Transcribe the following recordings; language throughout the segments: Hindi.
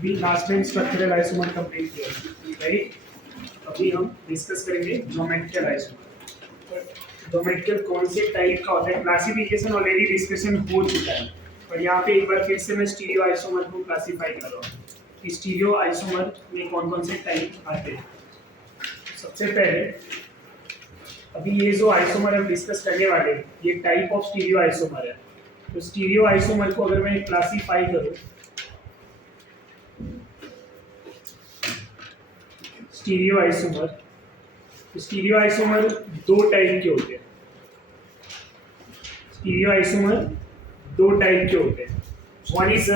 भी last time structural isomer complete किया, राइट। अभी हम डिस्कस करेंगे ज्योमेट्रिकल आइसोमर। ज्योमेट्रिकल कौन से टाइप का होता है, क्लासिफिकेशन ऑलरेडी डिस्कशन हो चुका है, पर यहाँ पे एक बार फिर से मैं स्टीरियो आइसोमर को क्लासिफाई कर रहा हूँ कि स्टीरियो आइसोमर में कौन कौन से टाइप आते हैं। सबसे पहले अभी ये जो आइसोमर हम डिस्कस करने वाले हैं ये टाइप ऑफ स्टीरियो आइसोमर है। तो स्टीरियो आइसोमर को अगर मैं क्लासिफाई करूँ, स्टीरियो आइसोमर दो टाइप के होते हैं। स्टीरियो आइसोमर दो टाइप के होते हैं। One is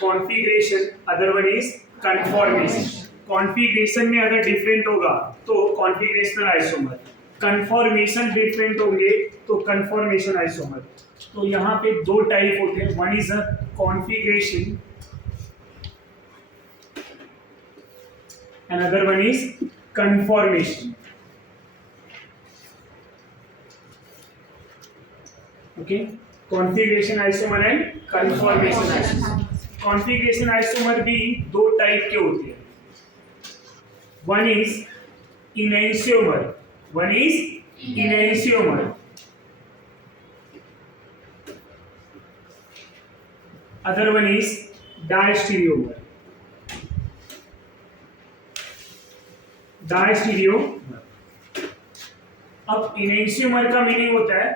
configuration, other one is conformation. Configuration में अगर डिफरेंट होगा तो कॉन्फ़िगरेशनल आइसोमर, कन्फॉर्मेशन डिफरेंट होंगे तो कन्फॉर्मेशन आइसोमर। तो यहाँ पे दो टाइप होते हैं, one is configuration and other one is conformation. Okay, configuration isomer and conformation isomer. configuration isomer भी दो टाइप के होते हैं। one is enantiomer, other one is diastereomer। अब इनेंशियोमर का मीनिंग होता है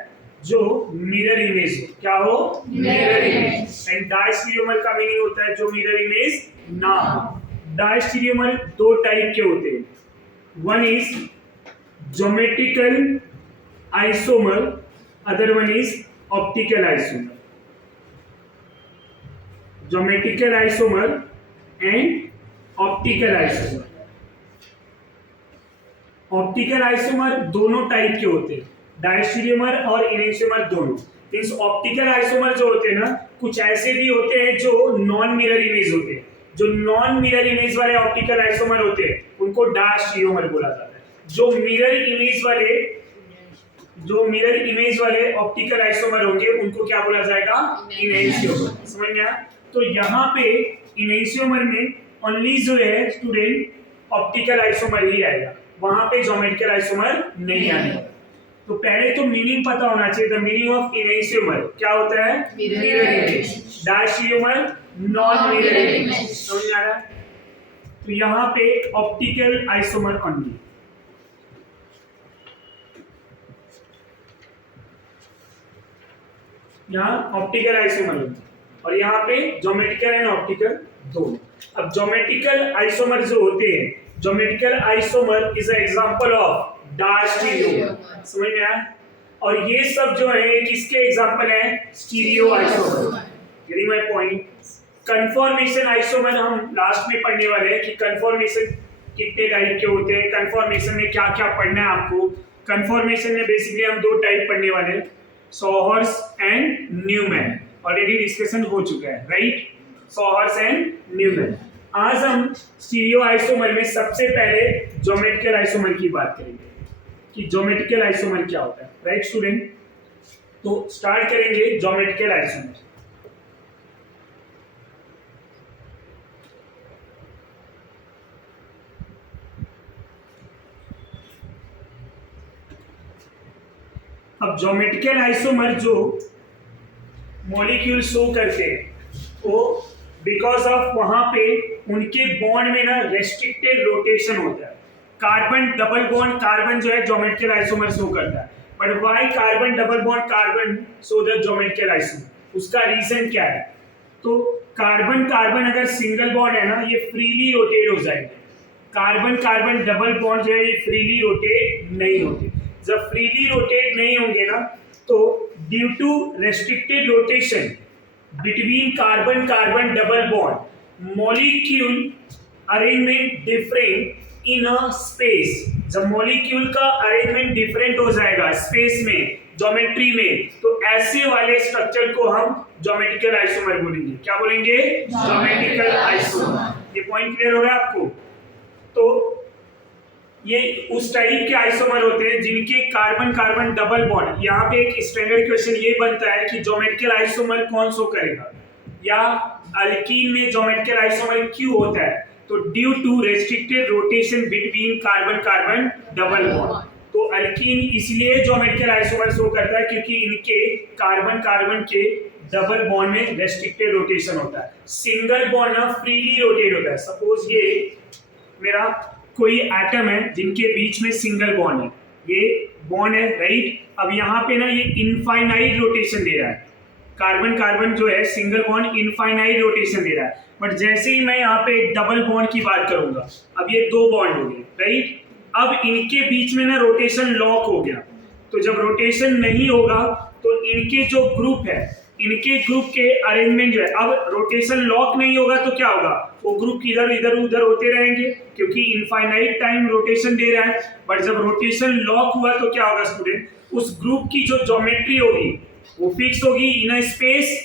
जो मिरर इमेज हो, क्या हो, मिरर इमेज। एंड डायस्टीरियोमर का मीनिंग होता है जो मिरर इमेज ना हो। डायस्टीरियोमर दो टाइप के होते हैं, one is geometrical isomer, other one is optical isomer. Geometrical isomer and optical isomer. Optical isomer दोनों टाइप के होते हैं, डायस्टीरियोमर और इनेंशियोमर दोनों। इस ऑप्टिकल आइसोमर जो होते हैं ना, कुछ ऐसे भी होते हैं जो नॉन मिरर इमेज होते हैं। जो नॉन मिरर इमेज वाले ऑप्टिकल आइसोमर होते हैं उनको डायस्टीरियोमर बोला जाता है। जो मिरर इमेज वाले ऑप्टिकल आइसोमर होंगे उनको क्या बोला जाएगा, इनेंशियोमर। समझ में आया? तो यहाँ पे इनेंशियोमर में ओनली जो है स्टूडेंट ऑप्टिकल आइसोमर ही आएगा, वहां पे ज्योमेट्रिकल आइसोमर नहीं आने वाला। तो पहले तो मीनिंग पता होना चाहिए। द मीनिंग ऑफ इनेंशियोमर क्या होता है, mirror image. Diastereomer non mirror image. समझ आ रहा है? तो यहाँ पे ऑप्टिकल आइसोमर ओनली। यहाँ ऑप्टिकल आइसोमर और यहाँ पे ज्योमेट्रिकल एंड ऑप्टिकल दोनों। अब ज्योमेट्रिकल आइसोमर जो होते हैं, geometrical isomer is an example of diastereomer. समझ में आया? और ये सब जो है किसके एग्जांपल हैं, stereo isomer. Getting my point? Conformation isomer हम लास्ट में पढ़ने वाले हैं कि कन्फॉर्मेशन कितने टाइप के होते हैं, कन्फॉर्मेशन में क्या क्या पढ़ना है आपको। कन्फॉर्मेशन में बेसिकली हम दो टाइप पढ़ने वाले हैं, sawhorse and Newman. Already discussion हो चुका है, राइट, सॉहर्स एंड न्यूमैन। आज हम स्टीरियो आइसोमर में सबसे पहले ज्योमेट्रिकल आइसोमर की बात करेंगे कि ज्योमेट्रिकल आइसोमर क्या होता है, राइट स्टूडेंट। तो स्टार्ट करेंगे ज्योमेट्रिकल आइसोमर। अब ज्योमेट्रिकल आइसोमर जो मॉलिक्यूल शो करते हैं वो बिकॉज ऑफ वहां पे उनके बॉन्ड में ना रेस्ट्रिक्टेड रोटेशन होता है। कार्बन डबल बॉन्ड कार्बन जो है ज्योमेट्रिकल आइसोमर शो करता है, but why carbon double bond carbon show the geometrical isomer, उसका रीजन क्या है? तो कार्बन कार्बन अगर सिंगल बॉन्ड है ना, ये फ्रीली रोटेट हो जाएंगे। कार्बन कार्बन डबल बॉन्ड जो है ये फ्रीली रोटेट नहीं होते। जब फ्रीली रोटेट नहीं होंगे ना, तो due to restricted rotation between carbon carbon double bond molecule arrangement different in a space। जब मॉलिक्यूल का अरेंजमेंट डिफरेंट हो जाएगा स्पेस में, ज्योमेट्री में, तो ऐसे वाले स्ट्रक्चर को हम ज्योमेट्रिकल आइसोमर बोलेंगे। क्या बोलेंगे? Geometrical isomer. ये पॉइंट क्लियर हो रहा है आपको? तो ये उस टाइप के आइसोमर होते हैं जिनके कार्बन कार्बन डबल बॉन्ड। यहाँ पे एक स्टैंडर्ड क्वेश्चन ये बनता है कि ज्योमेट्रिकल आइसोमर कौन शो करेगा। या अल्कीन में ज्योमेट्रिकल आइसोमर क्यों होता है? तो due to restricted rotation between carbon carbon double bond. तो अल्कीन इसलिए ज्योमेट्रिकल आइसोमर शो करता है क्योंकि इनके कार्बन कार्बन के डबल बॉन्ड में रेस्ट्रिक्टेड रोटेशन होता है। सिंगल बॉन्ड ना फ्रीली रोटेट होता है। सपोज ये मेरा कोई एटम है जिनके बीच में सिंगल बॉन्ड है, ये बॉन्ड है राइट। अब यहाँ पे ना ये इनफाइनाइट रोटेशन दे रहा है, कार्बन कार्बन जो है सिंगल बॉन्ड इनफाइनाइट रोटेशन दे रहा है। बट जैसे ही मैं यहाँ पे डबल बॉन्ड की बात करूंगा, अब ये दो बॉन्ड हो गए राइट। अब इनके बीच में ना रोटेशन लॉक हो गया, तो जब रोटेशन नहीं होगा तो इनके जो ग्रुप है, इनके ग्रुप के अरेंजमेंट जो है, अब रोटेशन लॉक नहीं होगा तो क्या होगा, वो ग्रुप इधर इधर उधर होते रहेंगे क्योंकि इनफाइनाइट टाइम रोटेशन दे रहा है। बट जब रोटेशन लॉक हुआ तो क्या होगा स्टूडेंट, उस ग्रुप की जो ज्योमेट्री होगी वो फिक्स होगी इन स्पेस।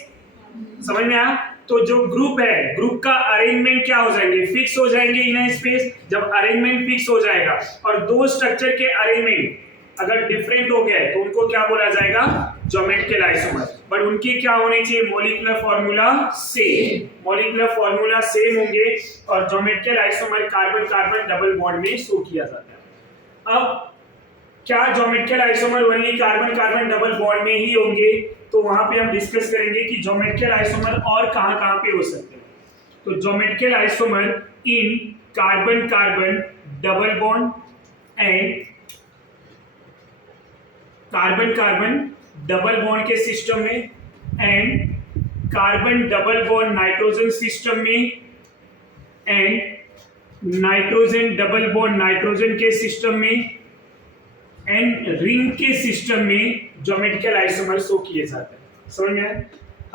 समझ में आया? तो जो ग्रुप है, ग्रुप का अरेंजमेंट क्या हो जाएंगे, फिक्स हो जाएंगे इन स्पेस। जब अरेंजमेंट फिक्स हो जाएगा और दो स्ट्रक्चर के अरेंजमेंट अगर डिफरेंट हो गए तो उनको क्या बोला जाएगा, ज्योमेट्रिकल आइसोमर। बट उनके क्या होने चाहिए, molecular formula same. Molecular formula same होंगे और geometrical isomer carbon carbon double bond में शो किया जाता है। अब क्या geometrical isomer only carbon carbon double bond में ही होंगे? तो वहां पे हम डिस्कस करेंगे कि ज्योमेट्रिकल आइसोमर और कहां पे हो सकते हैं। तो geometrical isomer in carbon carbon double bond and carbon carbon double bond के सिस्टम में and carbon double bond nitrogen system में and nitrogen double bond nitrogen के सिस्टम में एंड रिंग के सिस्टम में ज्योमेट्रिकल आइसोमर शो किए जाते हैं। समझ में आया?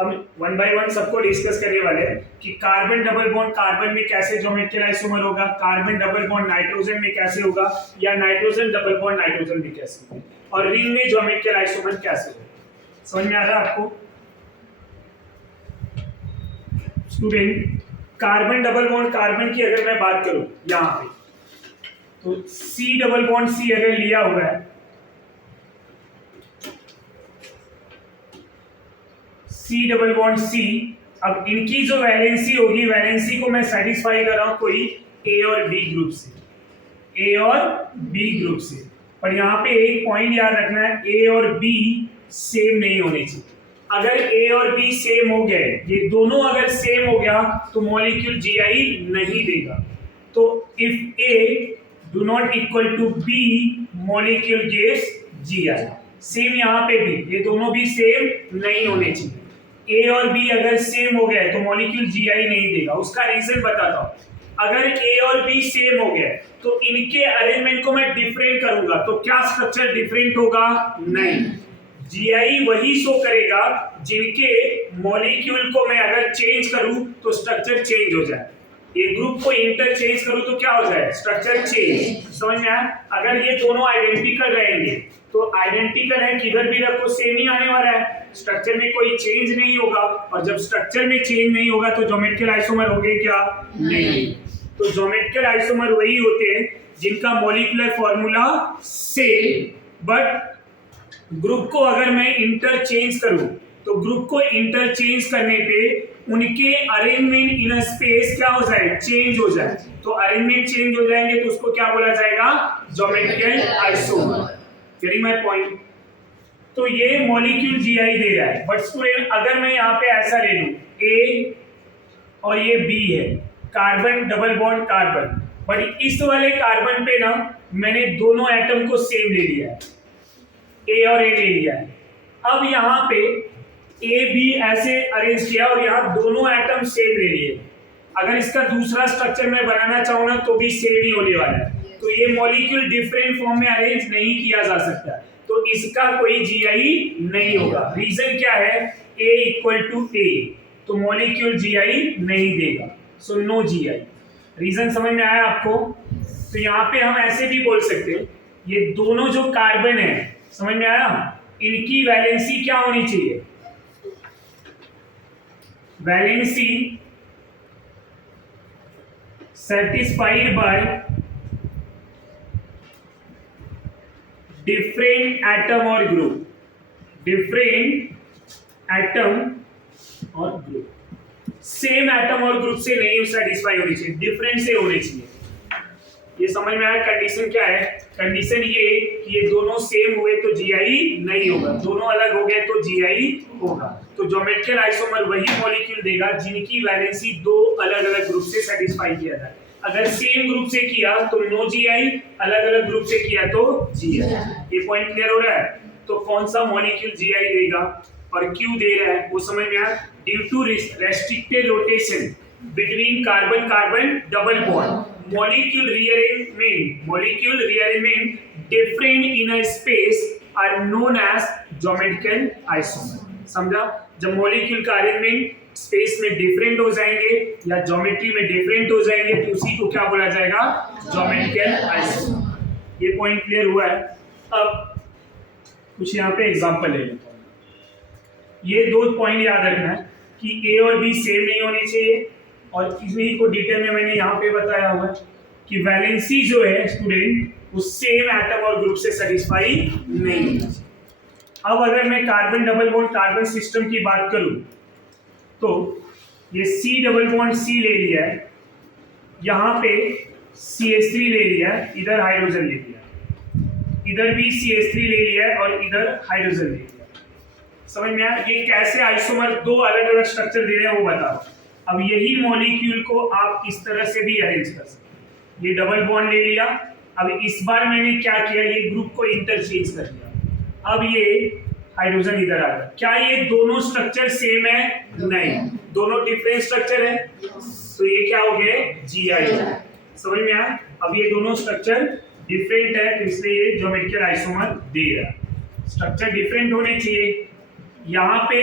हम वन बाय वन सबको डिस्कस करने वाले हैं कि कार्बन डबल बॉन्ड कार्बन में कैसे ज्योमेट्रिकल आइसोमर होगा, कार्बन डबल बॉन्ड नाइट्रोजन में कैसे होगा, या नाइट्रोजन डबल बॉन्ड नाइट्रोजन में कैसे होगा, और रिंग में ज्योमेट्रिकल आइसोमर कैसे होगा। समझ में आ रहा है आपको student? Carbon double bond carbon की अगर मैं बात करूं यहां पे, तो C डबल बॉन्ड C अगर लिया हुआ है, C डबल बॉन्ड C, अब इनकी जो वैलेंसी होगी, वैलेंसी को मैं सेटिस्फाई कर रहा हूं कोई A और B ग्रुप से, A और B ग्रुप से। पर यहाँ पे एक पॉइंट याद रखना है, A और B सेम नहीं होने चाहिए। अगर A और B सेम हो गए, ये दोनों अगर सेम हो गया तो मॉलिक्यूल GI नहीं देगा। तो if A do not equal to B, molecule gives GI। Same यहाँ पे भी, ये दोनों भी सेम नहीं होने चाहिए। A और B अगर सेम हो गए तो मॉलिक्यूल GI नहीं देगा। उसका रीजन बताता हूँ। अगर A और B सेम हो गए तो इनके अरेंजमेंट को मैं डिफरेंट करूंगा तो क्या स्ट्रक्चर डिफरेंट होगा? नहीं, GI वही शो करेगा जिनके मॉलिक्यूल को मैं अगर चेंज करूं तो स्ट्रक्चर चेंज हो जाए। ये ग्रुप को इंटरचेंज करूं तो क्या हो जाए, स्ट्रक्चर चेंज। समझ में आया? अगर ये दोनों आइडेंटिकल रहेंगे तो आइडेंटिकल है, किधर भी रखो सेम ही आने वाला है, स्ट्रक्चर में कोई चेंज नहीं होगा। और जब स्ट्रक्चर में चेंज नहीं होगा तो ज्योमेट्रिकल आइसोमर होंगे क्या? नहीं। तो ज्योमेट्रिकल आइसोमर वही होते हैं जिनका molecular formula same, but group को अगर मैं इंटरचेंज करूं तो ग्रुप को इंटरचेंज करने पे उनके अरेंजमेंट इन स्पेस क्या हो जाए, चेंज हो जाए। तो अरेंजमेंट चेंज हो जाएंगे तो उसको क्या बोला जाएगा, geometrical isomer. Getting my point? तो ये मॉलिक्यूल GI दे रहा है। बट स्टूडेंट अगर मैं यहाँ पे ऐसा ले लूं, A और ये B है, carbon double bond carbon, but इस वाले कार्बन पे ना मैंने दोनों एटम को सेम ले लिया है, A और A ले लिया है। अब यहाँ पे A B ऐसे अरेंज किया और यहाँ दोनों एटम सेम ले लिए। अगर इसका दूसरा स्ट्रक्चर मैं बनाना चाहूँ ना तो भी सेम ही होने वाला है। तो ये मॉलिक्यूल डिफरेंट फॉर्म में अरेंज नहीं किया जा सकता, तो इसका कोई GI नहीं होगा। रीजन क्या है, A इक्वल टू A, तो मॉलिक्यूल GI नहीं देगा, सो नो GI। रीजन समझ में आया आपको? तो यहाँ पे हम ऐसे भी बोल सकते हैं, ये दोनों जो कार्बन है, समझ में आया, इनकी वैलेंसी क्या होनी चाहिए, valency satisfied by different atom or group, different atom or group। Same atom और ग्रुप से नहीं सेटिस्फाई होनी चाहिए, डिफरेंट से होने चाहिए। ये समझ में आया? कंडीशन क्या है? कंडीशन ये कि ये दोनों सेम हुए तो जीआई नहीं होगा, दोनों अलग हो गए तो जीआई होगा। तो ज्योमेट्रिकल आइसोमर वही मॉलिक्यूल देगा जिनकी वैलेंसी दो अलग अलग ग्रुप से सेटिस्फाई किया जाए। अगर सेम ग्रुप से किया तो नो जीआई, अलग अलग ग्रुप से किया तो जीआई। ये पॉइंट क्लियर हो रहा है? तो कौन सा मॉलिक्यूल जीआई देगा और क्यों दे रहा है वो समझ में आया? Due to restricted rotation between carbon carbon double bond, molecule rearrangement different in a space are known as geometrical isomer। समझा? जब मॉलिक्यूल का अरेंजमेंट स्पेस में डिफरेंट हो जाएंगे या ज्योमेट्री में डिफरेंट हो जाएंगे तो उसी को क्या बोला जाएगा? Geometrical isomer. ये पॉइंट क्लियर हुआ है? अब कुछ यहाँ पे एग्जांपल ले लेता हूँ। ये दो पॉइंट याद रखना है कि ए और बी सेम नहीं होनी चाहिए, और इन्हीं को डिटेल में मैंने यहाँ पे बताया हुआ है कि वैलेंसी जो है स्टूडेंट वो सेम एटम और ग्रुप से सेटिस्फाई नहीं होना चाहिए। अब अगर मैं carbon double bond carbon system की बात करूं तो ये C डबल बॉन्ड C ले लिया है, यहाँ पे CH3 ले लिया है, इधर हाइड्रोजन ले लिया है, इधर भी CH3 ले लिया है और इधर हाइड्रोजन ले लिया है। समझ में आया? ये कैसे आइसोमर दो अलग अलग स्ट्रक्चर दे रहे हैं वो बताओ। अब यही मॉलिक्यूल को आप इस तरह से भी अरेंज कर सकते। ये डबल बॉन्ड ले लिया, अब इस बार मैंने क्या किया, ये ग्रुप को इंटरचेंज कर दिया, अब ये हाइड्रोजन इधर आ गया। क्या ये दोनों स्ट्रक्चर सेम है? नहीं, दोनों डिफरेंट स्ट्रक्चर है। तो ये क्या हो गए? जीआई। समझ में आया? अब ये दोनों स्ट्रक्चर डिफरेंट है तो इसलिए ये ज्योमेट्रिकल आइसोमर दे रहा है। स्ट्रक्चर डिफरेंट होने चाहिए, यहाँ पे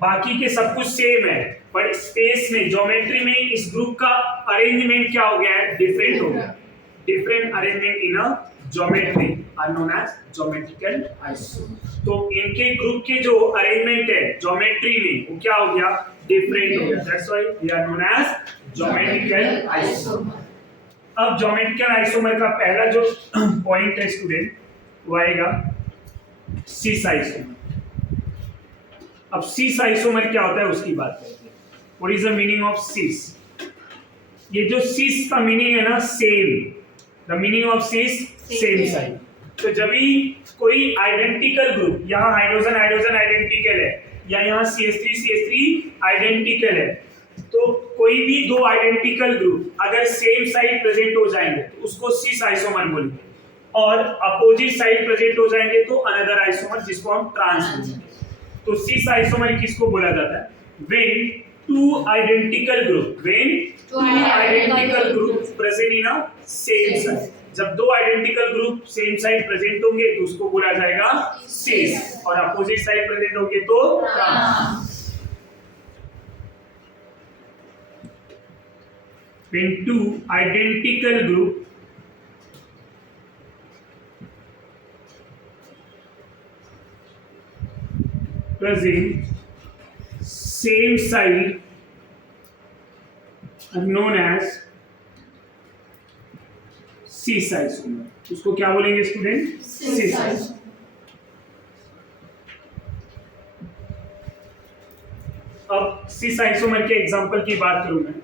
बाकी के सब कुछ सेम है बट स्पेस में ज्योमेट्री में इस ग्रुप का अरेंजमेंट क्या हो गया है? डिफरेंट हो गया। Different arrangement in a geometry are known as geometrical isomer. तो इनके ग्रुप के जो अरेंजमेंट है ज्योमेट्री में वो क्या हो गया? डिफरेंट हो गया। That's why we are known as geometrical isomer. अब ज्योमेट्रिकल आइसोमर का पहला जो पॉइंट है स्टूडेंट वो आएगा सिस आइसोमर। अब सिस आइसोमर क्या होता है उसकी बात करते हैं। What is the meaning of cis? ये जो सिस का मीनिंग है ना, same, the meaning of cis same side. तो जब भी कोई आइडेंटिकल ग्रुप, यहाँ हाइड्रोजन हाइड्रोजन आइडेंटिकल है या यहाँ CH3 CH3 आइडेंटिकल है, तो कोई भी दो आइडेंटिकल ग्रुप अगर सेम साइड प्रेजेंट हो जाएंगे तो उसको सिस आइसोमर बोलेंगे, और अपोजिट साइड प्रेजेंट हो जाएंगे तो अनदर आइसोमर जिसको हम ट्रांस बोलेंगे। तो सिस आइसोमर किसको बोला जाता है? When two identical group present in a same side. जब दो identical group same side present होंगे तो उसको बोला जाएगा सिस, और अपोजिट साइड प्रेजेंट होंगे तो trans. When two identical group present same side are known as cis isomer। उसको क्या बोलेंगे स्टूडेंट? cis isomer। अब cis isomer के एग्जांपल की बात करूं मैं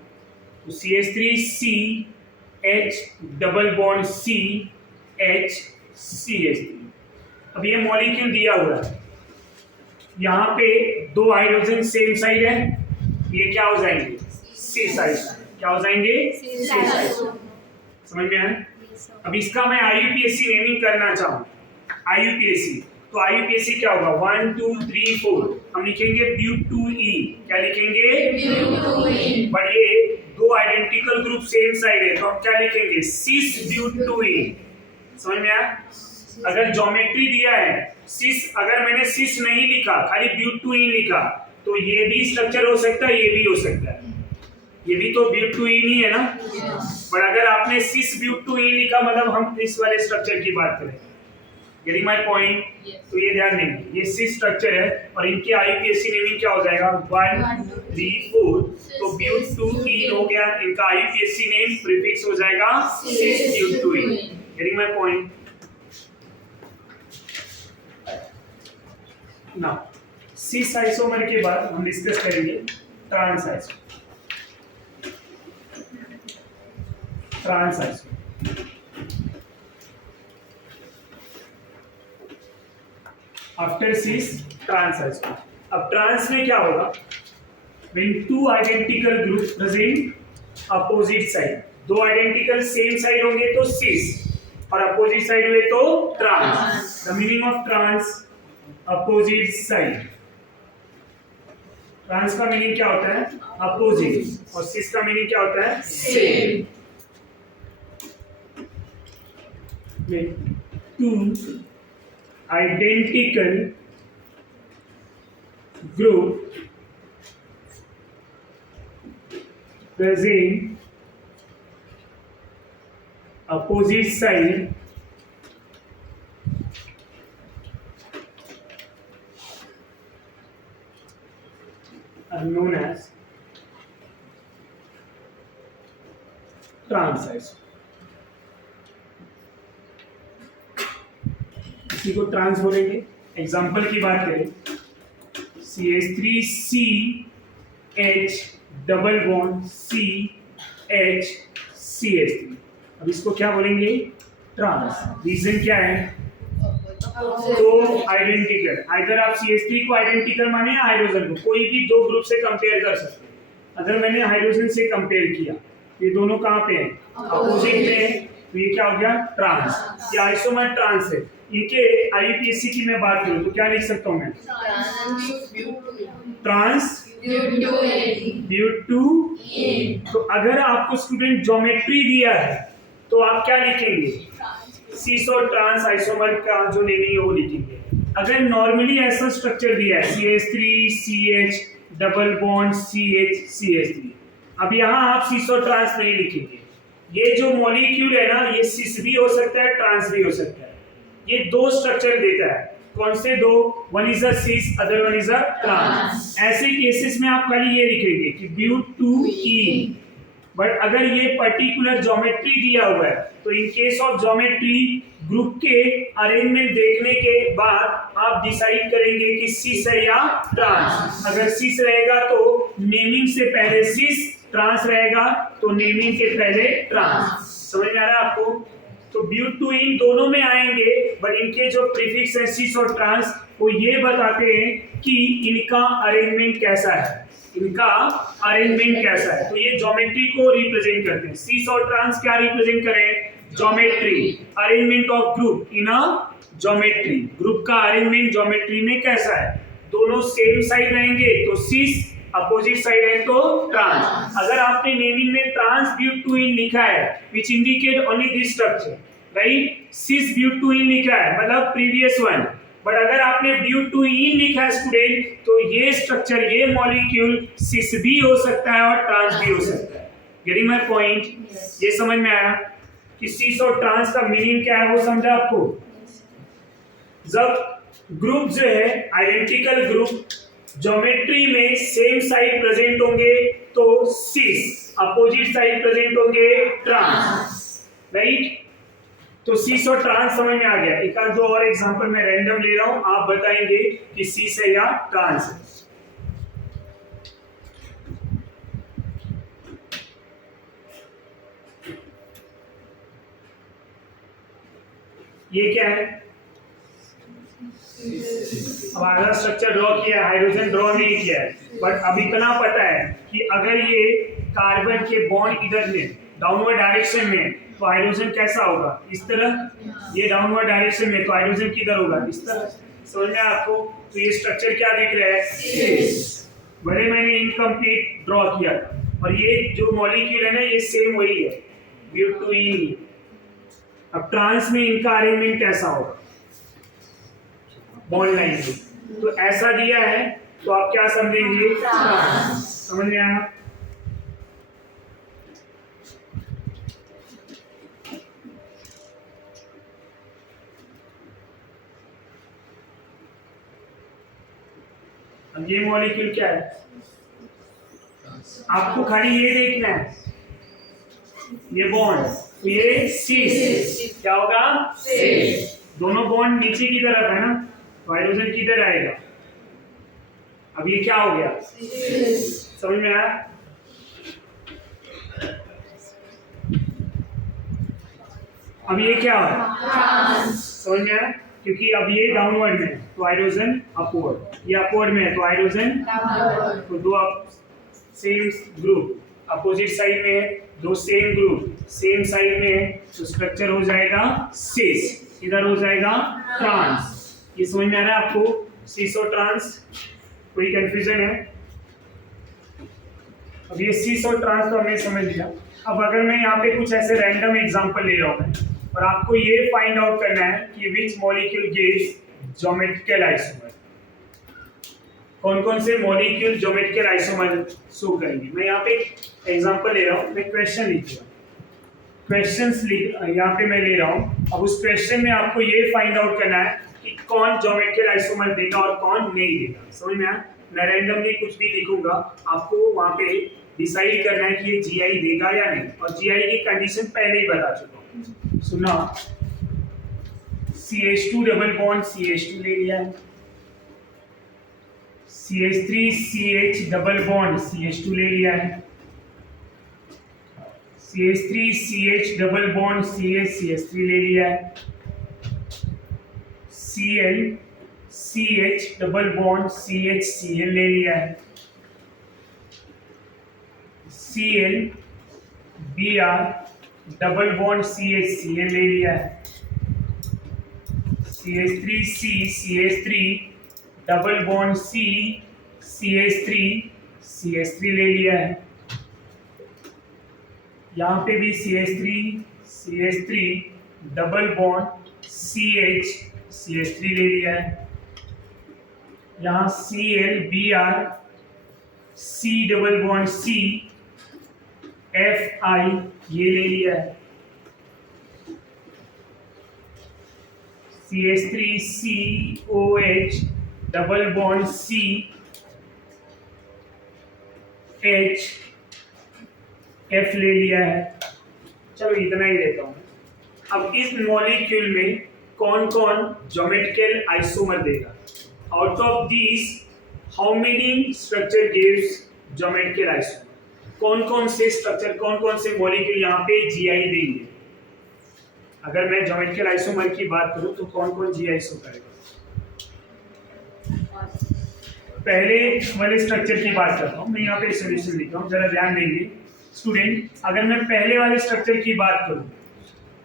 तो CH3C H double bond C H CH3। अब ये मॉलिक्यूल दिया हुआ है, यहाँ पे दो हाइड्रोजन सेम साइड है, ये क्या हो जाएंगे? Cis isomer. क्या हो जाएंगे? Cis isomer. समझ में आया? अब इसका मैं IUPAC नेमिंग करना चाहूँ, IUPAC, तो IUPAC क्या होगा? 1 2 3 4 हम लिखेंगे ब्यूट2E। क्या लिखेंगे? ब्यूट2E। बट ये दो आइडेंटिकल ग्रुप सेम साइड है तो हम क्या लिखेंगे? सिस ब्यूट2E। समझ में आया? अगर ज्योमेट्री दिया है सिस, अगर मैंने सिस नहीं लिखा खाली ब्यूट2E लिखा तो ये भी स्ट्रक्चर हो सकता है, ये भी हो सकता है, ये भी तो ब्यूट2E नहीं है ना। बट अगर आपने सिस ब्यूट2E लिखा मतलब हम इस वाले स्ट्रक्चर की बात करें। Getting my point? तो ये ध्यान देंगे, ये सिस स्ट्रक्चर है और इनके IUPAC नेमिंग क्या हो जाएगा? 1 2 3 4। तो ब्यूट2E हो गया, इनका IUPAC नेम प्रीफिक्स हो जाएगा सिस ब्यूट2E। Getting my point? Now cis isomer के बाद हम डिस्कस करेंगे trans isomer. Trans iso. After cis trans iso. अब ट्रांस में क्या होगा? When two identical groups present opposite side, दो आइडेंटिकल सेम साइड होंगे तो सिस और अपोजिट साइड हुए तो trans. The meaning of trans, opposite side. Trans का मीनिंग क्या होता है? अपोजिट। और सिस का मीनिंग क्या होता है? Same. Two identical group present opposite side are known as trans iso। इसी को ट्रांस बोलेंगे। एग्जांपल की बात करें, CH3 CH double bond CH CH3। अब इसको क्या बोलेंगे? ट्रांस। रीजन क्या है? दो आइडेंटिकल, अगर आप CH3 को आइडेंटिकल माने या हाइड्रोजन को, कोई भी दो ग्रुप से कंपेयर कर सकते हैं। अगर मैंने हाइड्रोजन से कंपेयर किया, ये दोनों कहाँ पे हैं? अपोजिट में है, तो ये क्या हो गया? ट्रांस। ये आइसोमर ट्रांस है। इनके IUPAC की मैं बात करूं तो क्या लिख सकता हूं मैं? ट्रांस ब्यूटूएन। तो अगर आपको स्टूडेंट ज्योमेट्री दिया है तो आप क्या लिखेंगे? सिस और ट्रांस आइसोमर का जो नेमिंग है वो लिखेंगे। अगर नॉर्मली ऐसा स्ट्रक्चर दिया है CH3 CH double bond CH CH3, अब यहाँ आप सिस और ट्रांस नहीं लिखेंगे। ये जो मॉलिक्यूल है ना, ये सिस भी हो सकता है, ट्रांस भी हो सकता है। ये दो स्ट्रक्चर देता है। कौन से दो? One is a cis, other one is a trans. ऐसे केसेस में आप खाली ये लिखेंगे कि ब्यूटूईन। बट अगर ये पर्टिकुलर ज्योमेट्री दिया हुआ है तो in case of geometry group के अरेंजमेंट देखने के बाद आप डिसाइड करेंगे कि सिस है या ट्रांस। अगर सिस रहेगा तो नेमिंग से पहले सिस, ट्रांस रहेगा तो नेमिंग के पहले ट्रांस। समझ में आ रहा है आपको? तो ब्यूटूइन दोनों में आएंगे, बट इनके जो प्रीफिक्स है सिस और ट्रांस, वो ये बताते हैं कि इनका अरेंजमेंट कैसा है, इनका अरेंजमेंट कैसा है। तो ये ज्योमेट्री को रिप्रेजेंट करते हैं। सिस और ट्रांस क्या रिप्रेजेंट करें? Geometry, arrangement of group in a geometry. Group का अरेंजमेंट ज्योमेट्री में कैसा है? दोनों सेम साइड रहेंगे तो सिस, अपोजिट साइड है तो ट्रांस। अगर आपने नेमिंग में ट्रांस ब्यूटूइन लिखा है, which indicate only this structure, right? Cis but two ene लिखा है मतलब प्रीवियस वन। बट अगर आपने ब्यूटूइन लिखा है स्टूडेंट, तो ये स्ट्रक्चर, ये मॉलिक्यूल सिस भी हो सकता है और ट्रांस भी हो सकता है। Getting my point? ये समझ में आया कि सिस और ट्रांस का मीनिंग क्या है? वो समझा आपको? जब ग्रुप जो है, आइडेंटिकल ग्रुप ज्योमेट्री में सेम साइड प्रेजेंट होंगे तो सिस, अपोजिट साइड प्रेजेंट होंगे ट्रांस, राइट? तो सिस और ट्रांस समझ में आ गया। एक आध दो और एग्जांपल मैं रैंडम ले रहा हूं, आप बताएंगे कि सिस है या ट्रांस है। ये क्या है? अब आधा स्ट्रक्चर ड्रॉ किया है, हाइड्रोजन ड्रॉ नहीं किया है, बट अब इतना पता है कि अगर ये कार्बन के बॉन्ड इधर में डाउनवर्ड डायरेक्शन में, तो हाइड्रोजन कैसा होगा? इस तरह। ये डाउनवर्ड डायरेक्शन में, तो हाइड्रोजन किधर होगा? इस तरह। समझ में आपको? तो ये स्ट्रक्चर क्या दिख रहा है? बड़े मैंने इनकम्प्लीट ड्रॉ किया था, और ये जो मॉलिक्यूल है ना, ये सेम वही है, ब्यूटूइन। अब ट्रांस में इनका अरेंजमेंट कैसा होगा? बॉन्ड लाइन में। तो ऐसा दिया है तो आप क्या समझेंगे? समझ में आया? अब ये मॉलिक्यूल क्या है? आपको खाली ये देखना है, ये बॉन्ड, तो ये सिस क्या होगा? दोनों बॉन्ड नीचे की तरफ है ना, तो हाइड्रोजन किधर आएगा? अब ये क्या हो गया? समझ में आया? अब ये क्या है, समझ में आया? क्योंकि अब ये डाउनवर्ड में है तो हाइड्रोजन अपवर्ड, ये अपवर्ड में है तो हाइड्रोजन, तो दो सेम ग्रुप अपोजिट साइड में है, दो सेम ग्रुप सेम साइड में है तो स्ट्रक्चर हो जाएगा सिस, इधर हो जाएगा ट्रांस। ये समझ में आ रहा है आपको, सिस और ट्रांस? कोई कंफ्यूजन है? अब ये सिस और ट्रांस तो हमने समझ लिया। अब अगर मैं यहाँ पे कुछ ऐसे रैंडम एग्जांपल ले रहा हूँ और आपको ये फाइंड आउट करना है कि which molecule gives geometrical isomer, कौन कौन से मॉलिक्यूल ज्योमेट्रिकल आइसोमर शो करेंगे। मैं यहाँ पे एग्जांपल ले रहा हूँ, मैं क्वेश्चन लिख रहा हूँ, क्वेश्चंस यहाँ पे मैं ले रहा हूँ। अब उस क्वेश्चन में आपको ये फाइंड आउट करना है कि कौन ज्योमेट्रिकल आइसोमर देगा और कौन नहीं देगा। समझ में आया? मैं रैंडमली कुछ भी लिखूंगा, आपको वहाँ पे डिसाइड करना है कि ये जीआई देगा या नहीं, और जीआई की कंडीशन पहले ही बता चुका हूँ। सुना, CH2 डबल बॉन्ड CH2 ले लिया है, CH3 CH double bond CH2 ले लिया है, CH3 CH double bond CH CH3 ले लिया है, Cl CH double bond CH Cl ले लिया है, Cl Br double bond CH Cl ले लिया है, CH3C CH3 double bond C CH3 CH3 ले लिया है, यहाँ पे भी CH3 CH3 double bond CH CH3 ले लिया है, यहाँ Cl Br C double bond C Fi ये ले लिया है, CH3COH double bond C H F ले लिया है। चलो इतना ही लेता हूँ। अब इस मॉलिक्यूल में कौन कौन ज्योमेट्रिकल आइसोमर देगा, out of this how many structure gives geometrical isomer, कौन कौन से स्ट्रक्चर, कौन कौन से मॉलिक्यूल यहाँ पे जीआई देंगे। अगर मैं ज्योमेट्रिकल आइसोमर की बात करूं तो कौन कौन जीआई शो करेगा। पहले वाले स्ट्रक्चर की बात करता हूं, मैं यहाँ पे सॉल्यूशन लिख रहा हूं, जरा ध्यान देंगे स्टूडेंट। अगर मैं पहले वाले स्ट्रक्चर की बात करूं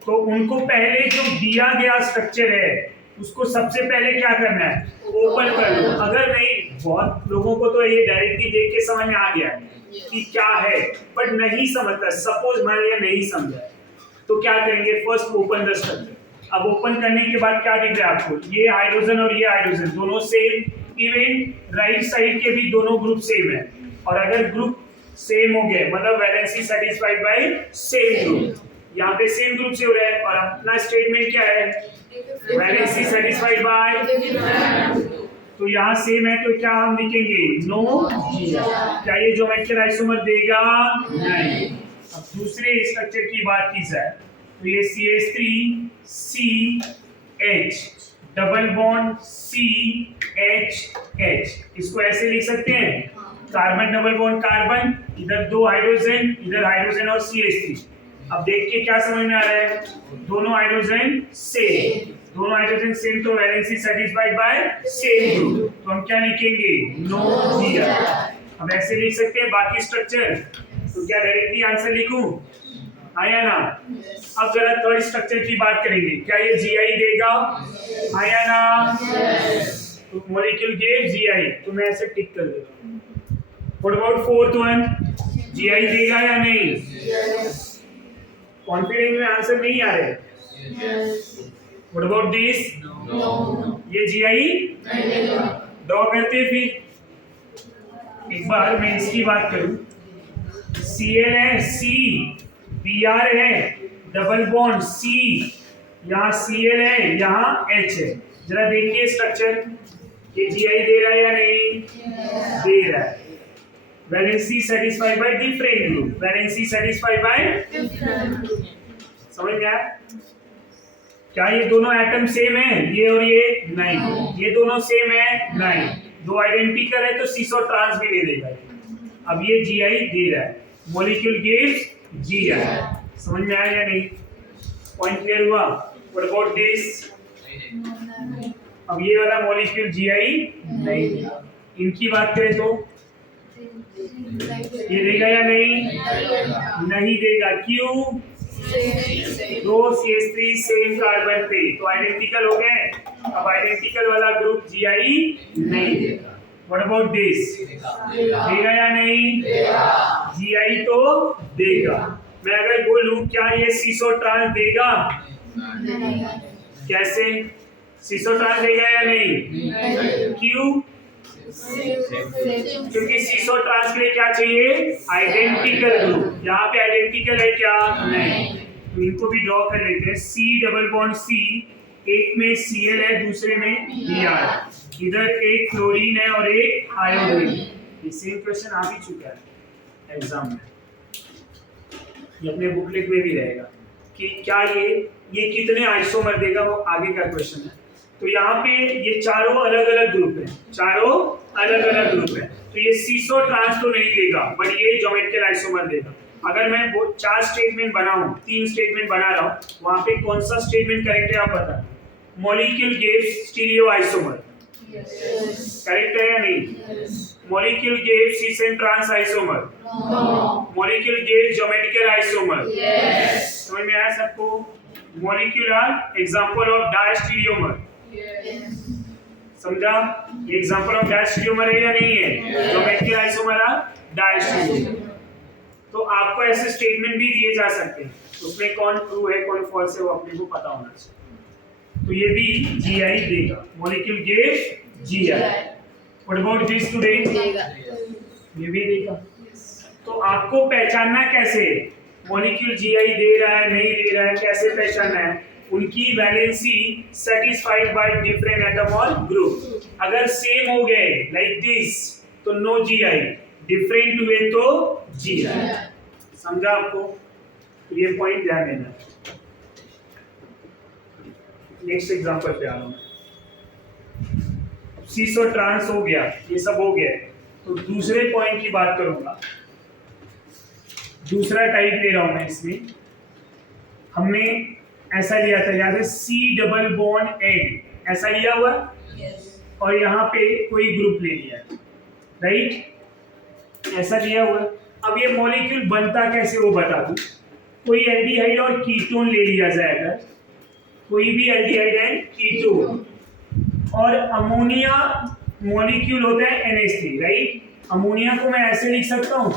तो उनको पहले जो दिया गया स्ट्रक्चर है उसको सबसे पहले क्या करना है, ओपन कर लो। अगर नहीं, बहुत लोगों को तो ये डायरेक्टली देख के समझ में आ गया है कि क्या है, बट नहीं समझता, सपोज मान लिया नहीं समझा, तो क्या करेंगे, फर्स्ट ओपन द स्ट्रक्चर। अब ओपन करने के बाद क्या दिख रहा है आपको, ये हाइड्रोजन और ये हाइड्रोजन दोनों सेम, इवन राइट साइड के भी दोनों ग्रुप सेम है। और अगर ग्रुप सेम हो गए मतलब valency satisfied bye same group, यहाँ पे सेम ग्रुप से हो रहा है और अपना स्टेटमेंट क्या है, वैलेंसी सेटिस्फाइड बाय, तो यहाँ सेम है तो क्या हम लिखेंगे, नो जीआई। क्या ये ज्योमेट्रिकल आइसोमर देगा, नहीं। अब दूसरे स्ट्रक्चर की बात की जाए तो ये CH3CH डबल बॉन्ड CHH, इसको ऐसे लिख सकते हैं, कार्बन डबल बॉन्ड कार्बन, इधर दो हाइड्रोजन, इधर हाइड्रोजन और CH3। अब देख के क्या समझ में आ रहा है, दोनों हाइड्रोजन सेम, दोनों हाइड्रोजन सेम तो valency satisfied bye same group, तो हम क्या लिखेंगे, नो जीआई। अब ऐसे लिख सकते हैं बाकी स्ट्रक्चर, तो क्या डायरेक्टली आंसर लिखूं, आया ना। अब जरा थर्ड स्ट्रक्चर की बात करेंगे, क्या ये जीआई देगा, आया ना, तो मॉलिक्यूल गिव जीआई, तो मैं ऐसे टिक कर देता हूं। What about fourth one, GI देगा या नहीं, कॉन्फिडेंस में आंसर नहीं आ रहे। व्हाट अबाउट दिस, ये जीआई ड्रॉ करते। फिर एक बार मैं इसकी बात करूं, Cl है, C Br है, डबल बॉन्ड C, यहाँ Cl है, यहाँ H है। जरा देखिए स्ट्रक्चर, ये जीआई दे रहा है या नहीं, दे रहा है। Valency satisfied by different group, valency satisfied by different group, समझ में आया। क्या ये दोनों एटम सेम है, ये और ये, नहीं। ये दोनों सेम है, नहीं। दो आइडेंटिकल है तो सिस और ट्रांस भी दे देगा। अब ये जीआई दे रहा है, मॉलिक्यूल गिव्स जीआई, समझ में आया या नहीं। पॉइंट क्लियर हुआ? What about this? अब ये वाला मॉलिक्यूल जीआई नहीं देगा। इनकी बात करें तो ये देगा या नहीं? नहीं देगा। क्यों? दो CH3 सेम कार्बन पे, तो आइडेंटिकल हो गए। अब आइडेंटिकल वाला ग्रुप जीआई नहीं देगा। What about this? देगा या नहीं? जीआई तो देगा। मैं अगर बोलूं क्या ये सीसो ट्रांस देगा? कैसे? सीसो ट्रांस देगा या नहीं? क्यों? क्योंकि सीसो ट्रांस के लिए क्या चाहिए? Identical group. यहाँ पे आइडेंटिकल है क्या? नहीं। तो इनको भी ड्रॉ कर लेते हैं। C डबल बॉन्ड C, एक में Cl है, दूसरे में Br। इधर एक क्लोरीन है और एक आयोडीन। ये सेम क्वेश्चन आ भी चुका है एग्जाम में, ये अपने बुकलेट में भी रहेगा कि क्या ये कितने आइसोमर देगा, वो आगे का क्वेश्चन है। तो यहाँ पे ये चारों अलग अलग ग्रुप है, चारों अलग अलग ग्रुप है। तो ये सीसो ट्रांस तो नहीं देगा, बट ये ज्योमेट्रिकल आइसोमर देगा। अगर मैं वो 4 स्टेटमेंट बनाऊं, 3 स्टेटमेंट बना रहा हूं, वहां पे कौन सा स्टेटमेंट करेक्ट है आप बता। Molecule gives stereoisomer, correct है या नहीं? Molecule gives cis and trans isomer, molecule gives geometrical isomer. समझ में आया सबको? Molecule are example of diastereomer. समझा? ये एग्जांपल ऑफ डायस्टीरियोमर है या नहीं है? Geometrical isomer are diastereomer. तो आपको ऐसे स्टेटमेंट भी दिए जा सकते हैं, उसमें कौन ट्रू है कौन फॉल्स है वो अपने को पता होना चाहिए। तो ये भी जीआई देगा, molecule gives GI. What about this today? ये भी देगा। तो आपको पहचानना कैसे मॉलिक्यूल जीआई दे रहा है नहीं दे रहा है, कैसे पहचानना है? उनकी valency satisfied by different atom और ग्रुप। अगर सेम हो गए लाइक दिस तो नो जीआई, डिफरेंट हुए तो जीआई। समझा आपको? तो ये पॉइंट ध्यान देना। नेक्स्ट एग्जांपल पे आ रहा हूं। सीसो ट्रांस हो गया, ये सब हो गया, तो दूसरे पॉइंट की बात करूंगा। दूसरा टाइप ले रहा हूं मैं। इसमें हमने ऐसा लिया था, याद है? C डबल बॉन्ड N, ऐसा लिया हुआ और यहाँ पे कोई ग्रुप ले लिया, राइट? ऐसा लिया हुआ। अब ये मॉलिक्यूल बनता कैसे वो बता दूं। कोई एल्डिहाइड और कीटोन ले लिया जाए, अगर कोई भी एल्डिहाइड एंड कीटोन, और अमोनिया मॉलिक्यूल होता है NH3, राइट? अमोनिया को मैं ऐसे लिख सकता हूं।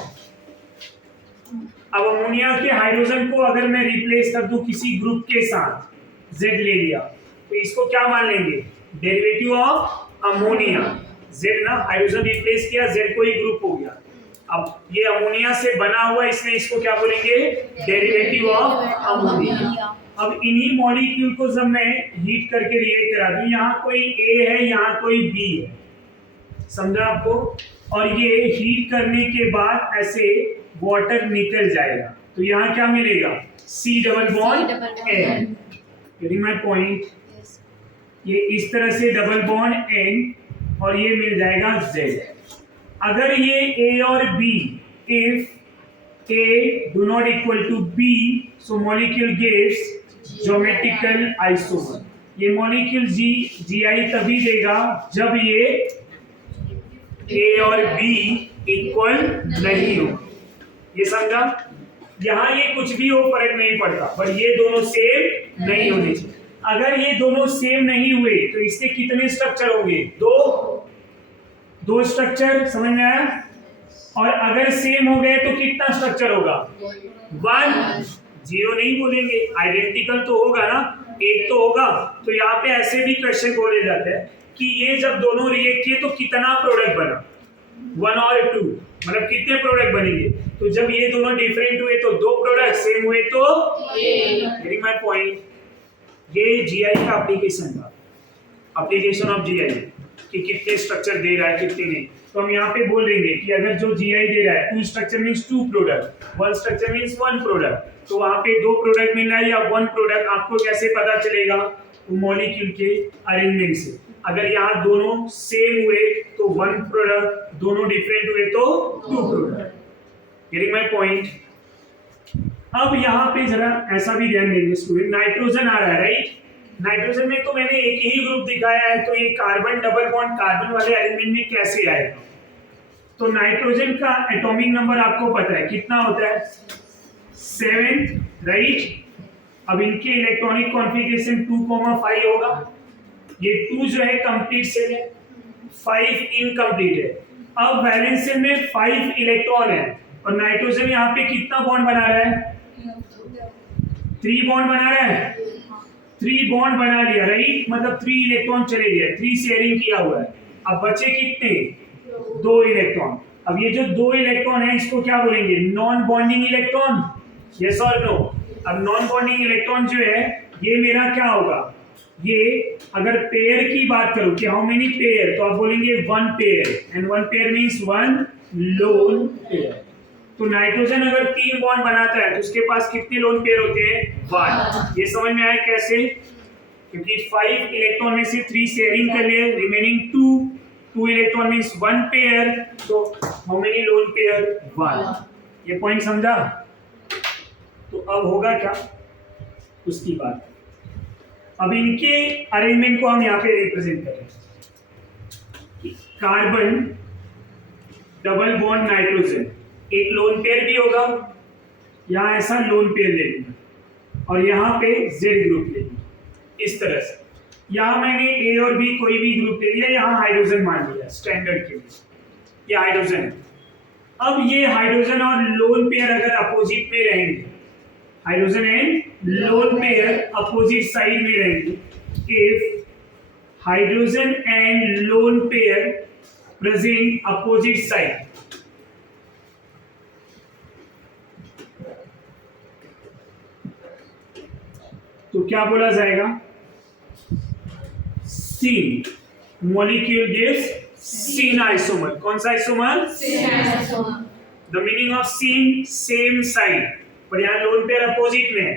अब अमोनिया के हाइड्रोजन को अगर मैं रिप्लेस कर दूं किसी ग्रुप के साथ, Z ले लिया, तो इसको क्या मान लेंगे? Derivative of ammonia. Z ना, हाइड्रोजन रिप्लेस किया, Z कोई ग्रुप हो गया। अब ये अमोनिया से बना हुआ, इसलिए इसको क्या बोलेंगे? Derivative of ammonia. अब इन्हीं मॉलिक्यूल को जब मैं हीट करके रिएक्ट करा दूं, यहाँ कोई A है, यहाँ कोई B है, समझा आपको? और ये हीट करने के बाद ऐसे वाटर निकल जाएगा, तो यहाँ क्या मिलेगा? C double bond N। Getting my point? ये इस तरह से डबल बॉन्ड N और ये मिल जाएगा Z। अगर ये A और B, if A do not equal to B, so molecule gives geometrical isomer. ये मॉलिक्यूल GI तभी देगा जब ये A और B इक्वल नहीं हो। ये समझा? यहाँ ये कुछ भी हो फर्क नहीं पड़ता, पर ये दोनों सेम नहीं होने चाहिए। अगर ये दोनों सेम नहीं हुए तो इसके कितने स्ट्रक्चर होंगे? दो स्ट्रक्चर। समझ में आया? और अगर सेम हो गए तो कितना स्ट्रक्चर होगा? 1। 0 नहीं बोलेंगे, आइडेंटिकल तो होगा ना, एक तो होगा। तो यहाँ पे ऐसे भी क्वेश्चन बोले जाते हैं कि ये जब दोनों रिएक्ट किए तो कितना प्रोडक्ट बना? 1 और 2, मतलब कितने प्रोडक्ट बनेंगे? तो जब ये दोनों डिफरेंट हुए तो 2 प्रोडक्ट, सेम हुए तो गेटिंग माय पॉइंट? ये जीआई का एप्लीकेशन था, एप्लीकेशन ऑफ जीआई, कि कितने स्ट्रक्चर दे रहा है कितने नहीं। तो हम यहाँ पे बोल देंगे कि अगर जो जीआई दे रहा है 2 structure means 2 product, 1 structure means 1 product, तो वहाँ पे 2 प्रोडक्ट मिल रहा है या 1 प्रोडक्ट, आपको कैसे पता चलेगा? मॉलिक्यूल के अरेंजमेंट से। अगर यहाँ दोनों सेम हुए तो 1 प्रोडक्ट, दोनों डिफरेंट हुए तो 2 प्रोडक्ट। Getting my point? अब यहाँ पे जरा ऐसा भी ध्यान देंगे स्टूडेंट, नाइट्रोजन आ रहा है राइट। नाइट्रोजन में तो मैंने एक ही ग्रुप दिखाया है, तो ये कार्बन डबल बॉन्ड कार्बन वाले एलिमेंट में कैसे आएगा। तो नाइट्रोजन का एटॉमिक नंबर आपको पता है कितना होता है, 7 राइट। अब इनके इलेक्ट्रॉनिक कॉन्फ़िगरेशन 2,5 होगा। ये 2 जो है कंप्लीट सेल है, 5 इनकम्प्लीट है। अब वैलेंस शेल में 5 इलेक्ट्रॉन है और नाइट्रोजन यहाँ पे कितना बॉन्ड बना रहा है, 3 बॉन्ड बना रहा है, 3 बॉन्ड बना लिया राइट, मतलब 3 इलेक्ट्रॉन चले गए, 3 शेयरिंग किया हुआ है। अब बचे कितने, 2 इलेक्ट्रॉन। अब ये जो 2 इलेक्ट्रॉन है इसको क्या बोलेंगे, नॉन बॉन्डिंग इलेक्ट्रॉन, यस और नो। अब नॉन बॉन्डिंग इलेक्ट्रॉन जो है ये मेरा क्या होगा, ये अगर पेयर की बात करूं कि हाउ मेनी पेयर, तो आप बोलेंगे 1 pair, and 1 pair means 1 lone pair. तो नाइट्रोजन अगर 3 बॉन्ड बनाता है तो उसके पास कितने लोन पेयर होते हैं, 1। ये समझ में आया कैसे, क्योंकि 5 इलेक्ट्रॉन में से 3 शेयरिंग कर लिए, रिमेनिंग 2 इलेक्ट्रॉन मींस 1 पेयर, तो हाउ मेनी लोन पेयर, 1। ये पॉइंट समझा। तो अब होगा क्या, उसकी बात। अब इनके अरेंजमेंट को हम यहाँ पे रिप्रेजेंट करें, कार्बन डबल बॉन्ड नाइट्रोजन, एक लोन पेयर भी होगा, यहाँ ऐसा लोन पेयर ले लूंगा और यहाँ पे Z ग्रुप ले लूंगा, इस तरह से। यहाँ मैंने A और B कोई भी ग्रुप ले लिया, यहाँ हाइड्रोजन मान लिया स्टैंडर्ड के लिए, ये हाइड्रोजन है। अब ये हाइड्रोजन और लोन पेयर अगर अपोजिट में रहेंगे, hydrogen and lone pair opposite side में रहेंगे, if hydrogen and lone pair present opposite side, तो क्या बोला जाएगा, syn, molecule gives syn isomer. कौन सा isomer, syn isomer. The meaning of syn, same side, पर यहाँ लोन पेयर अपोजिट में है,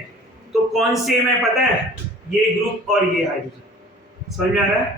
तो कौन सेम है पता है, ये ग्रुप और ये हाइड्रोजन। समझ में आ रहा है।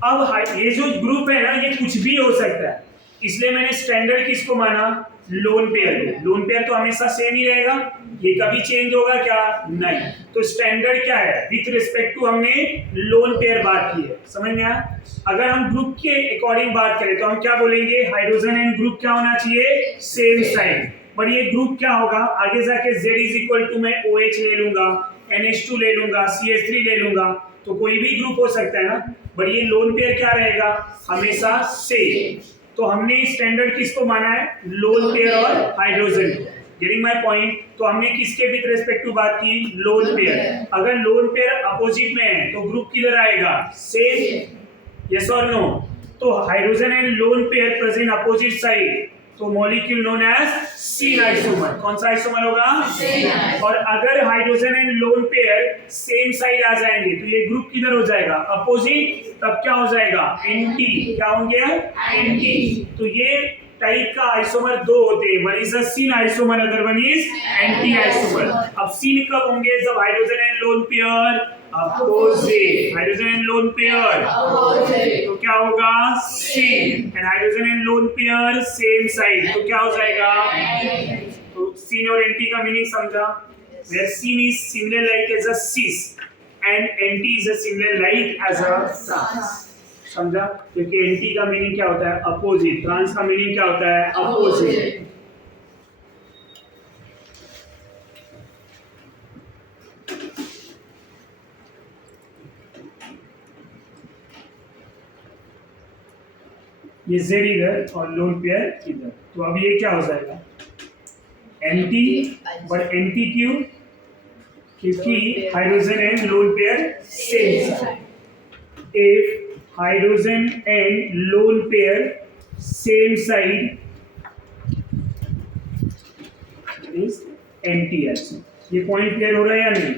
अब ये जो ग्रुप है ना, ये कुछ भी हो सकता है, इसलिए मैंने स्टैंडर्ड किसको माना, लोन पेयर को। लोन पेयर तो हमेशा सेम ही रहेगा, ये कभी चेंज होगा क्या, नहीं। तो स्टैंडर्ड क्या है, विथ रिस्पेक्ट टू हमने लोन पेयर बात की है, समझ में आया। अगर हम ग्रुप के अकॉर्डिंग बात करें तो हम क्या बोलेंगे, हाइड्रोजन एंड ग्रुप क्या होना चाहिए, सेम साइड। पर ये ग्रुप क्या होगा, आगे जाके Z इज इक्वल टू मैं OH ले लूंगा, NH2 ले लूंगा, CH3 ले लूंगा, तो कोई भी ग्रुप हो सकता है ना, बट ये लोन पेयर क्या रहेगा, हमेशा सेम। तो हमने स्टैंडर्ड किसको माना है, लोन पेयर और हाइड्रोजन। Getting my point. तो हमने किसके विद रिस्पेक्ट टू बात की, लोन पेयर। अगर लोन पेयर अपोजिट में है तो ग्रुप किधर आएगा, सेम, यस और नो। तो hydrogen and lone pair present opposite side, तो molecule known as cis isomer. कौन सा आइसोमर होगा, सेम। और अगर hydrogen and lone pair same side आ जाएंगे तो ये ग्रुप किधर हो जाएगा, अपोजिट, तब क्या हो जाएगा, एंटी। क्या होंगे, एंटी। तो ये टाइप का आइसोमर 2 होते हैं, one is a syn isomer, other one is anti isomer. अब सीन कब होंगे, जब hydrogen and lone pair opposite, hydrogen and lone pair opposite, तो क्या होगा, syn. And hydrogen and lone pair same side, तो क्या हो जाएगा, तो सीन और एंटी का मीनिंग समझा। Where syn is similar like as a cis and anti is a similar like as a trans. समझा, क्योंकि एंटी का मीनिंग क्या होता है, अपोजिट, ट्रांस का मीनिंग क्या होता है, अपोजिट। ये Z इधर और लोन पेयर इधर, तो अब ये क्या हो जाएगा, एंटी। बट एंटी क्यों, क्योंकि hydrogen and lone pair same side. If hydrogen and lone pair same side is anti isomer. ये पॉइंट क्लियर हो रहा है या नहीं,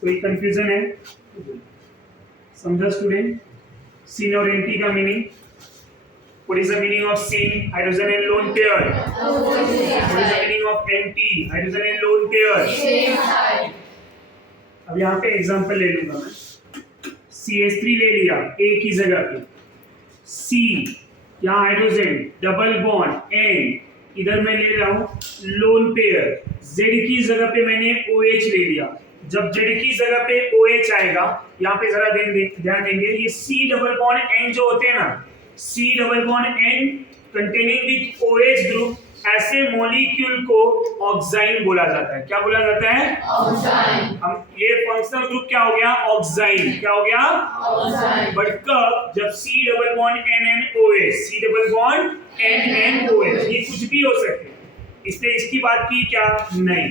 कोई कंफ्यूजन है, समझा स्टूडेंट। सीन और एंटी का meaning, what is the meaning of sin, hydrogen and lone pair, what is the meaning of anti, hydrogen and lone pair। अब यहाँ पे एग्जांपल ले लूंगा मैं, CH3 ले लिया A की जगह पे, C यहाँ हाइड्रोजन डबल बॉन्ड एंड इधर मैं ले रहा हूं लोन पेयर, Z की जगह पे मैंने OH ले लिया। जब Z की जगह पे OH आएगा, यहाँ पे जरा ध्यान देंगे, ये C डबल बॉन्ड N जो होते हैं ना, C double bond N containing with OH group, ऐसे मॉलिक्यूल को ऑक्साइन बोला जाता है। क्या बोला जाता है? ऑक्साइन। हम ये फंक्शनल ग्रुप क्या हो गया? ऑक्साइन। क्या हो गया? ऑक्साइन। बट कब? जब C double bond NNOH, C double bond NNOH, ये कुछ भी हो सकते हैं, इसलिए इसकी बात की क्या? नहीं।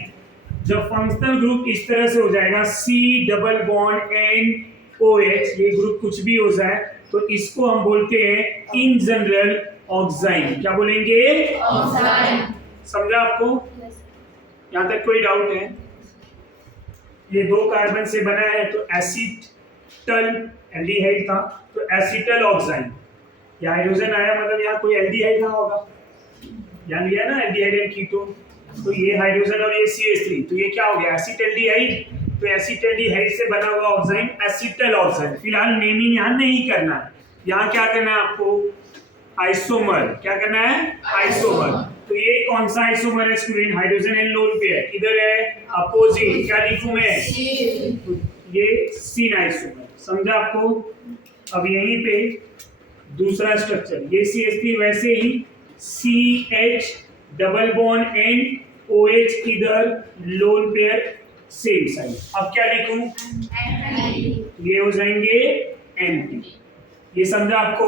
जब फंक्शनल ग्रुप इस तरह से हो जाएगा C डबल बॉन्ड NOH, ये ग्रुप कुछ भी हो जाए तो इसको हम बोलते हैं इन जनरल ऑक्साइन। क्या बोलेंगे? ऑक्साइन। समझा आपको? यहां तक कोई डाउट है? ये 2 कार्बन से बना है तो एसिटल एल्डिहाइड था, तो एसिटल ऑक्साइन। यहाँ हाइड्रोजन आया मतलब यहाँ कोई एल्डिहाइड ना होगा, जान लिया ना, एल्डिहाइड एंड कीटोन। तो ये हाइड्रोजन और ये CH3, तो ये क्या हो गया? एसिटल्डिहाइड। तो एसिटल्डिहाइड से बना हुआ ऑक्साइन एसिटल ऑक्साइन। फिलहाल नेमिंग यहाँ नहीं करना है, यहाँ क्या करना है आपको? आइसोमर। क्या करना है? आइसोमर। तो ये कौन सा आइसोमर है student? Hydrogen and lone pair. किधर है? अपोजिट। क्या लिखूं मैं? तो ये सीन आइसोमर। समझा आपको? अब यहीं पे दूसरा स्ट्रक्चर, ये CH3 वैसे ही CH double bond N OH, इधर लोन पेयर सेम साइड। अब क्या लिखूं? ये हो जाएंगे NP। ये समझा आपको?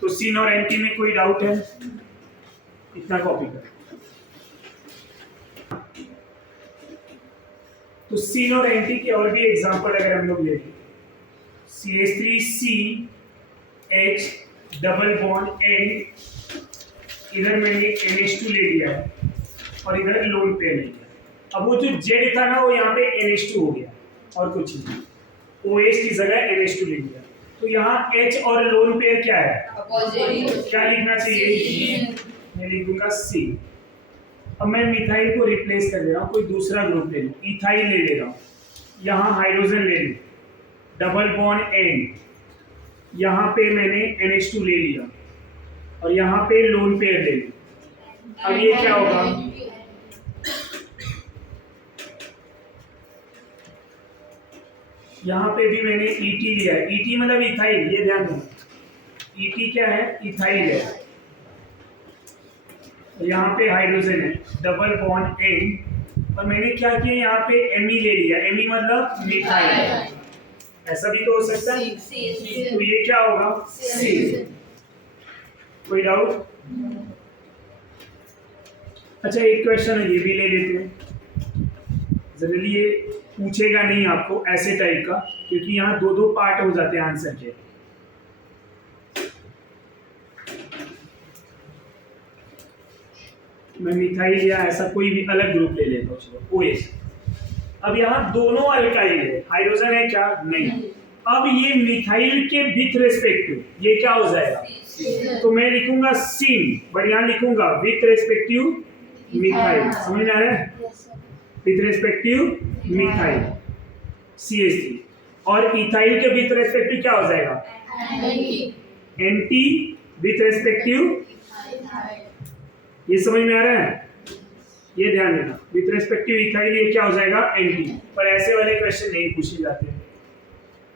तो सीन और एंटी में कोई डाउट है? इतना कॉपी कर। तो सीन और एंटी के और भी एग्जांपल अगर हम लोग ले लें, CH3C H double bond N, इधर मैंने NH2 ले लिया है और इधर लोन पेयर ले लिया। अब वो जो Z था ना, वो यहाँ पे NH2 हो गया और कुछ नहीं, OH की जगह NH2 ले लिया। तो यहाँ H और लोन पेयर क्या है? अपोजिट। क्या लिखना चाहिए? मैं लिख दूंगा C। अब मैं मिथाइल को रिप्लेस कर दे रहा हूँ, कोई दूसरा ग्रुप ले लूँ, इथाइल ले रहा हूँ, यहाँ हाइड्रोजन ले लूँ, डबल बॉन्ड N, यहाँ पे मैंने NH2 ले लिया और यहाँ पे लोन पेयर ले लूँ। अब ये क्या होगा? यहाँ पे भी मैंने ET लिया है, ET मतलब इथाइल, ये ध्यान दें, ET क्या है? इथाइल है। यहाँ पे हाइड्रोजन है, डबल बॉन्ड N, और मैंने क्या किया? यहाँ पे Me ले लिया, Me मतलब मिथाइल। ऐसा भी तो हो सकता है। तो ये क्या होगा? C। कोई डाउट? अच्छा, एक क्वेश्चन है, ये भी ले लेते हैं। जनरली ये पूछेगा नहीं आपको ऐसे टाइप का, क्योंकि यहाँ 2-2 पार्ट हो जाते हैं आंसर के। मैं मिथाइल या ऐसा कोई भी अलग ग्रुप ले लेता हूँ, OH। अब यहाँ दोनों अल्काइल है, हाइड्रोजन है क्या? नहीं। अब ये मिथाइल के विथ रेस्पेक्टिव ये क्या हो जाएगा? तो मैं लिखूंगा सीन, बट यहाँ लिखूंगा विथ रेस्पेक्टिव मिथाइल। समझ आ रहा है? विथ रेस्पेक्टिव मिथाइल CH3, और इथाइल के विथ रेस्पेक्टिव क्या हो जाएगा? Anti with respective. ये समझ में आ रहा है? ये ध्यान देना, विथ रेस्पेक्टिव इथाइल ये क्या हो जाएगा? एंटी। पर ऐसे वाले क्वेश्चन नहीं पूछे जाते हैं,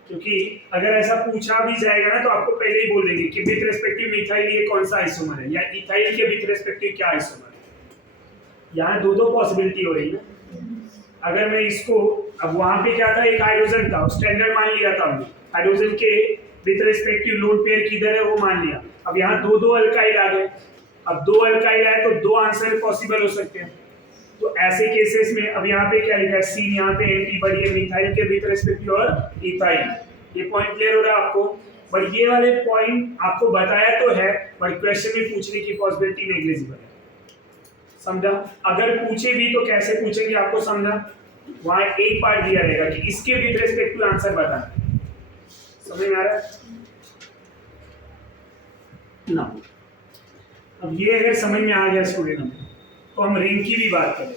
क्योंकि अगर ऐसा पूछा भी जाएगा ना तो आपको पहले ही बोल देंगे कि विथ रेस्पेक्टिव मिथाइल ये कौन सा आइसोमर है, या इथाइल के विथ रेस्पेक्टिव क्या आइसोमर है। यहाँ 2-2 पॉसिबिलिटी हो रही है। अगर मैं इसको, अब वहां पे क्या था? एक हाइड्रोजन था, स्टैंडर्ड मान लिया था हमने, हाइड्रोजन के विथ रेस्पेक्टिव लोन पेयर किधर है वो मान लिया। अब यहाँ 2-2 अल्काइल आ गए, अब 2 अल्काइल आए तो 2 आंसर पॉसिबल हो सकते हैं। तो ऐसे केसेस में अब यहाँ पे क्या लिखा है? सीन, यहाँ पे एंटी, बट ये मिथाइल के विथ रेस्पेक्टिव और इथाइल। ये पॉइंट क्लियर हो रहा है आपको? बट ये वाले पॉइंट आपको बताया तो है, बट क्वेश्चन में पूछने की पॉसिबिलिटी नेग्लिजिबल है। समझा? अगर पूछे भी तो कैसे पूछेंगे आपको समझा? वहां एक पार्ट दिया रहेगा कि इसके विथ रेस्पेक्टिव आंसर बताना। समझ में आ रहा है ना? अब ये अगर समझ में आ गया स्टूडेंट, तो हम रिंग की भी बात करें।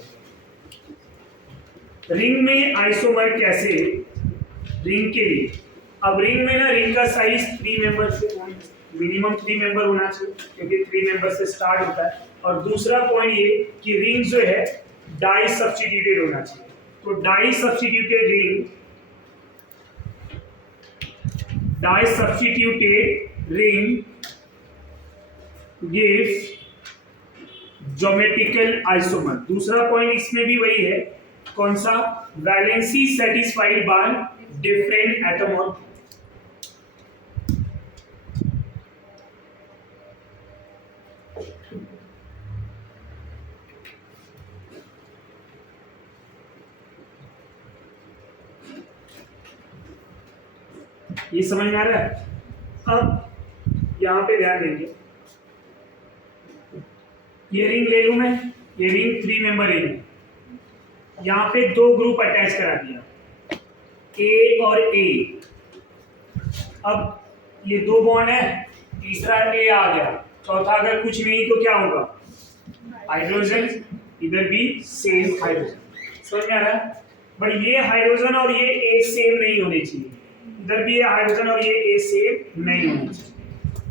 रिंग में आइसोमर कैसे? रिंग के लिए, अब रिंग में ना, रिंग का साइज 3 मेंबर से मिनिमम 3 मेंबर होना चाहिए क्योंकि 3 मेंबर से स्टार्ट होता है। और दूसरा पॉइंट ये कि रिंग जो है डाई सब्स्टिट्यूटेड होना चाहिए। तो disubstituted ring gives geometrical isomer. दूसरा पॉइंट इसमें भी वही है, कौन सा? Valency satisfied by different atom और ये समझ में आ रहा है? अब यहां पे ध्यान देंगे, ये रिंग ले लूं मैं, ये रिंग 3 मेंबर रिंग है। यहाँ पे 2 ग्रुप अटैच करा दिया, ए और ए। अब ये 2 बॉन्ड है, तीसरा ए आ गया, चौथा अगर कुछ नहीं तो क्या होगा? हाइड्रोजन, इधर भी सेम हाइड्रोजन। समझ में आ रहा है? बट ये हाइड्रोजन और ये ए सेम नहीं होने चाहिए, इधर भी ये हाइड्रोजन और ये ए सेम नहीं होने चाहिए।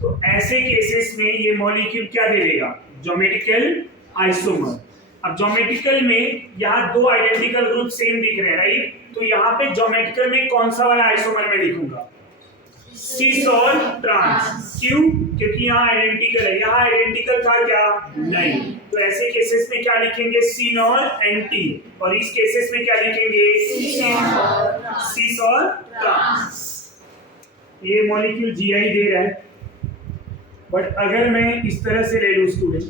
तो ऐसे केसेस में ये मॉलिक्यूल क्या दे देगा? Geometrical isomer. अब ज्योमेट्रिकल में यहाँ 2 आइडेंटिकल ग्रुप सेम दिख रहे हैं, राइट? तो यहाँ पे ज्योमेट्रिकल में कौन सा वाला आइसोमर में लिखूंगा? सिस और ट्रांस। क्यों? क्योंकि यहाँ आइडेंटिकल है, यहाँ आइडेंटिकल था क्या? नहीं। तो ऐसे केसेस में क्या लिखेंगे? सिन और एंटी। और इस केसेस में क्या लिखेंगे? सिस और ट्रांस। ये मॉलिक्यूल जीआई दे रहा है, बट अगर मैं इस तरह से ले लूं स्टूडेंट,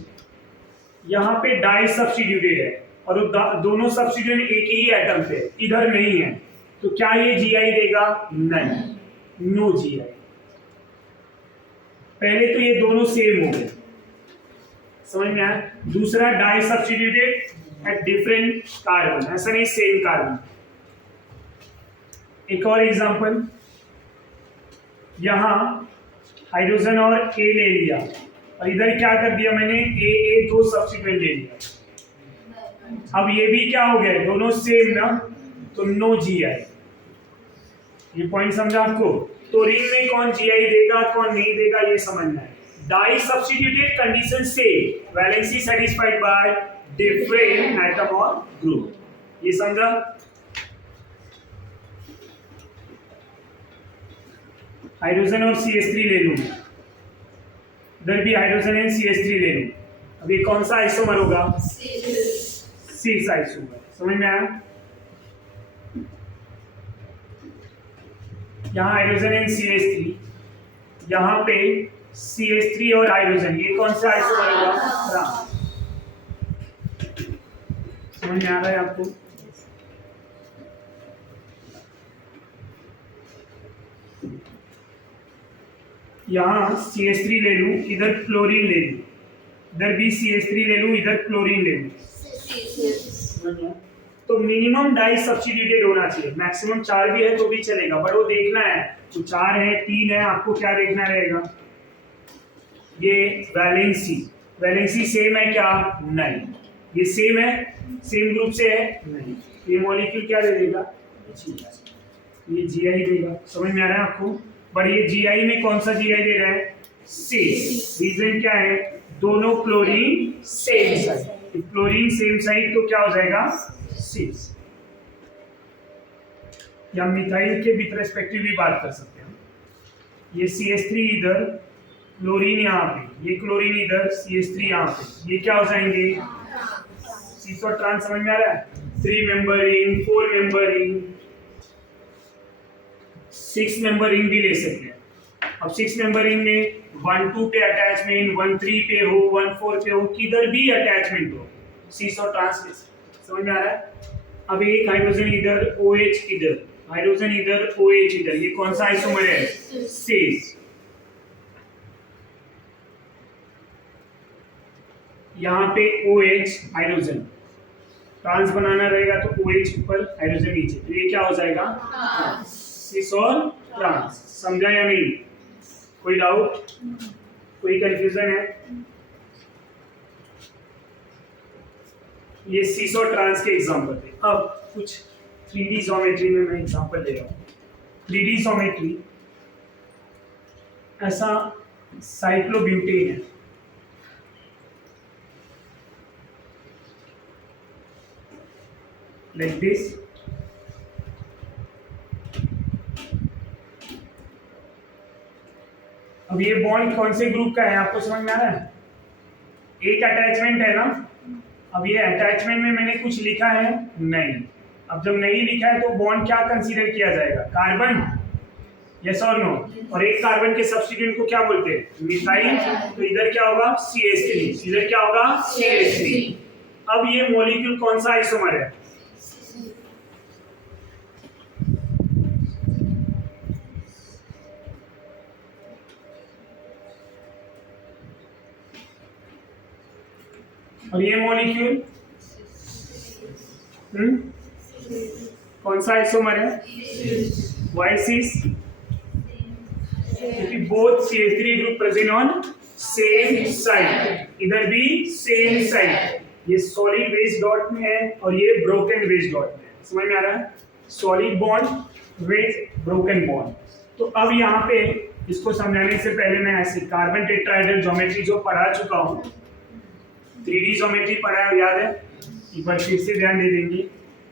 यहाँ पे डाई सब्स्टिट्यूटेड है और दोनों सब्स्टिट्यूटेड एक ही एटम पे, इधर नहीं है, तो क्या ये जीआई देगा? नहीं, नो जीआई। पहले तो ये दोनों सेम हो गए, समझ में आया? दूसरा disubstituted at different carbon, ऐसा नहीं सेम कार्बन। एक और एग्जांपल, यहां हाइड्रोजन और ए ले लिया और इधर क्या कर दिया मैंने? ए 2 सब्स्टिट्यूएंट ले लिया। अब ये भी क्या हो गया? दोनों सेम ना, तो नो जीआई। ये पॉइंट समझा आपको? तो रिंग में कौन जीआई देगा कौन नहीं देगा ये समझना है। डाई सब्स्टिट्यूटेड कंडीशन से valency satisfied by different atom और ग्रुप, ये समझा? हाइड्रोजन और CH3 ले लूं, इधर भी हाइड्रोजन एंड CH3 ले लूं। अब ये कौन सा आइसोमर होगा? Cis isomer. समझ में आया? यहाँ हाइड्रोजन एंड CH3, यहाँ पे CH3 और हाइड्रोजन, ये कौन सा आइसोमर होगा? समझ में आ रहा है आपको? यहाँ CH3 ले लूं, इधर क्लोरीन ले लूं, इधर भी CH3 ले लूं, इधर क्लोरीन ले लूं। तो मिनिमम डाई सब्स्टिट्यूटेड होना चाहिए। मैक्सिमम 4 भी है तो भी चलेगा, बट वो देखना है तो 4 है 3 है, आपको क्या देखना रहेगा? ये वैलेंसी सेम है क्या? नहीं। ये सेम है, सेम ग्रुप से है? नहीं। ये मॉलिक्यूल क्या दे देगा? ये जीआई देगा। समझ में आ रहा है आपको? पर ये जीआई में कौन सा जीआई दे रहा है? सिस। रीजन क्या है? दोनों chlorine same side, chlorine same side तो क्या हो जाएगा? सिस। या मिथाइल के विथ रेस्पेक्टिव भी बात कर सकते हैं। ये CH3 इधर, क्लोरीन यहाँ पे, ये क्लोरीन इधर, CH3 यहाँ पे, ये क्या हो जाएंगे? सिस और ट्रांस। समझ में आ रहा है? 3 member ring, 4 member ring, 6 member ring भी ले सकते हैं। अब 6 मेंबर रिंग में 1-2 पे अटैचमेंट, 1-3 पे हो, 1-4 पे हो, किधर भी अटैचमेंट हो, सिस और ट्रांस ले सकते। समझ में आ रहा है? अब एक हाइड्रोजन इधर, OH इधर, हाइड्रोजन इधर, OH इधर, ये कौन सा आइसोमर है? सिस। यहाँ पे OH हाइड्रोजन, ट्रांस बनाना रहेगा तो OH ऊपर, हाइड्रोजन नीचे, तो ये क्या हो जाएगा? सिस और ट्रांस। समझा या नहीं? कोई डाउट, कोई कंफ्यूजन है? ये सिस और ट्रांस के एग्जांपल थे। अब कुछ 3D ज्योमेट्री में मैं एग्जांपल ले रहा हूँ। 3D ज्योमेट्री ऐसा साइक्लोब्यूटेन है। Like this. अब ये बॉन्ड कौन से ग्रुप का है आपको समझ में आ रहा है? एक अटैचमेंट है ना। अब ये अटैचमेंट में मैंने कुछ लिखा है नहीं। अब जब नहीं लिखा है तो बॉन्ड क्या कंसीडर किया जाएगा? कार्बन, यस और नो। और एक कार्बन के सब्स्टिट्यूएंट को क्या बोलते हैं? मिथाइल। तो इधर क्या होगा? CH3। इधर क्या होगा? CH3। अब ये मॉलिक्यूल कौन सा आइसोमर है? और ये मॉलिक्यूल कौन सा आइसोमर है? वाई सिस, क्योंकि both CH3 group present on same side. इधर भी सेम साइड। ये सॉलिड वेज डॉट में है और ये ब्रोकन वेज डॉट में है। समझ में आ रहा है? Solid bond wedge broken bond. तो अब यहाँ पे इसको समझाने से पहले मैं ऐसे कार्बन टेट्राहेड्रल ज्योमेट्री जो पढ़ा चुका हूँ, 3D ज्योमेट्री पढ़ा है, याद है? एक बार फिर से ध्यान दे देंगे।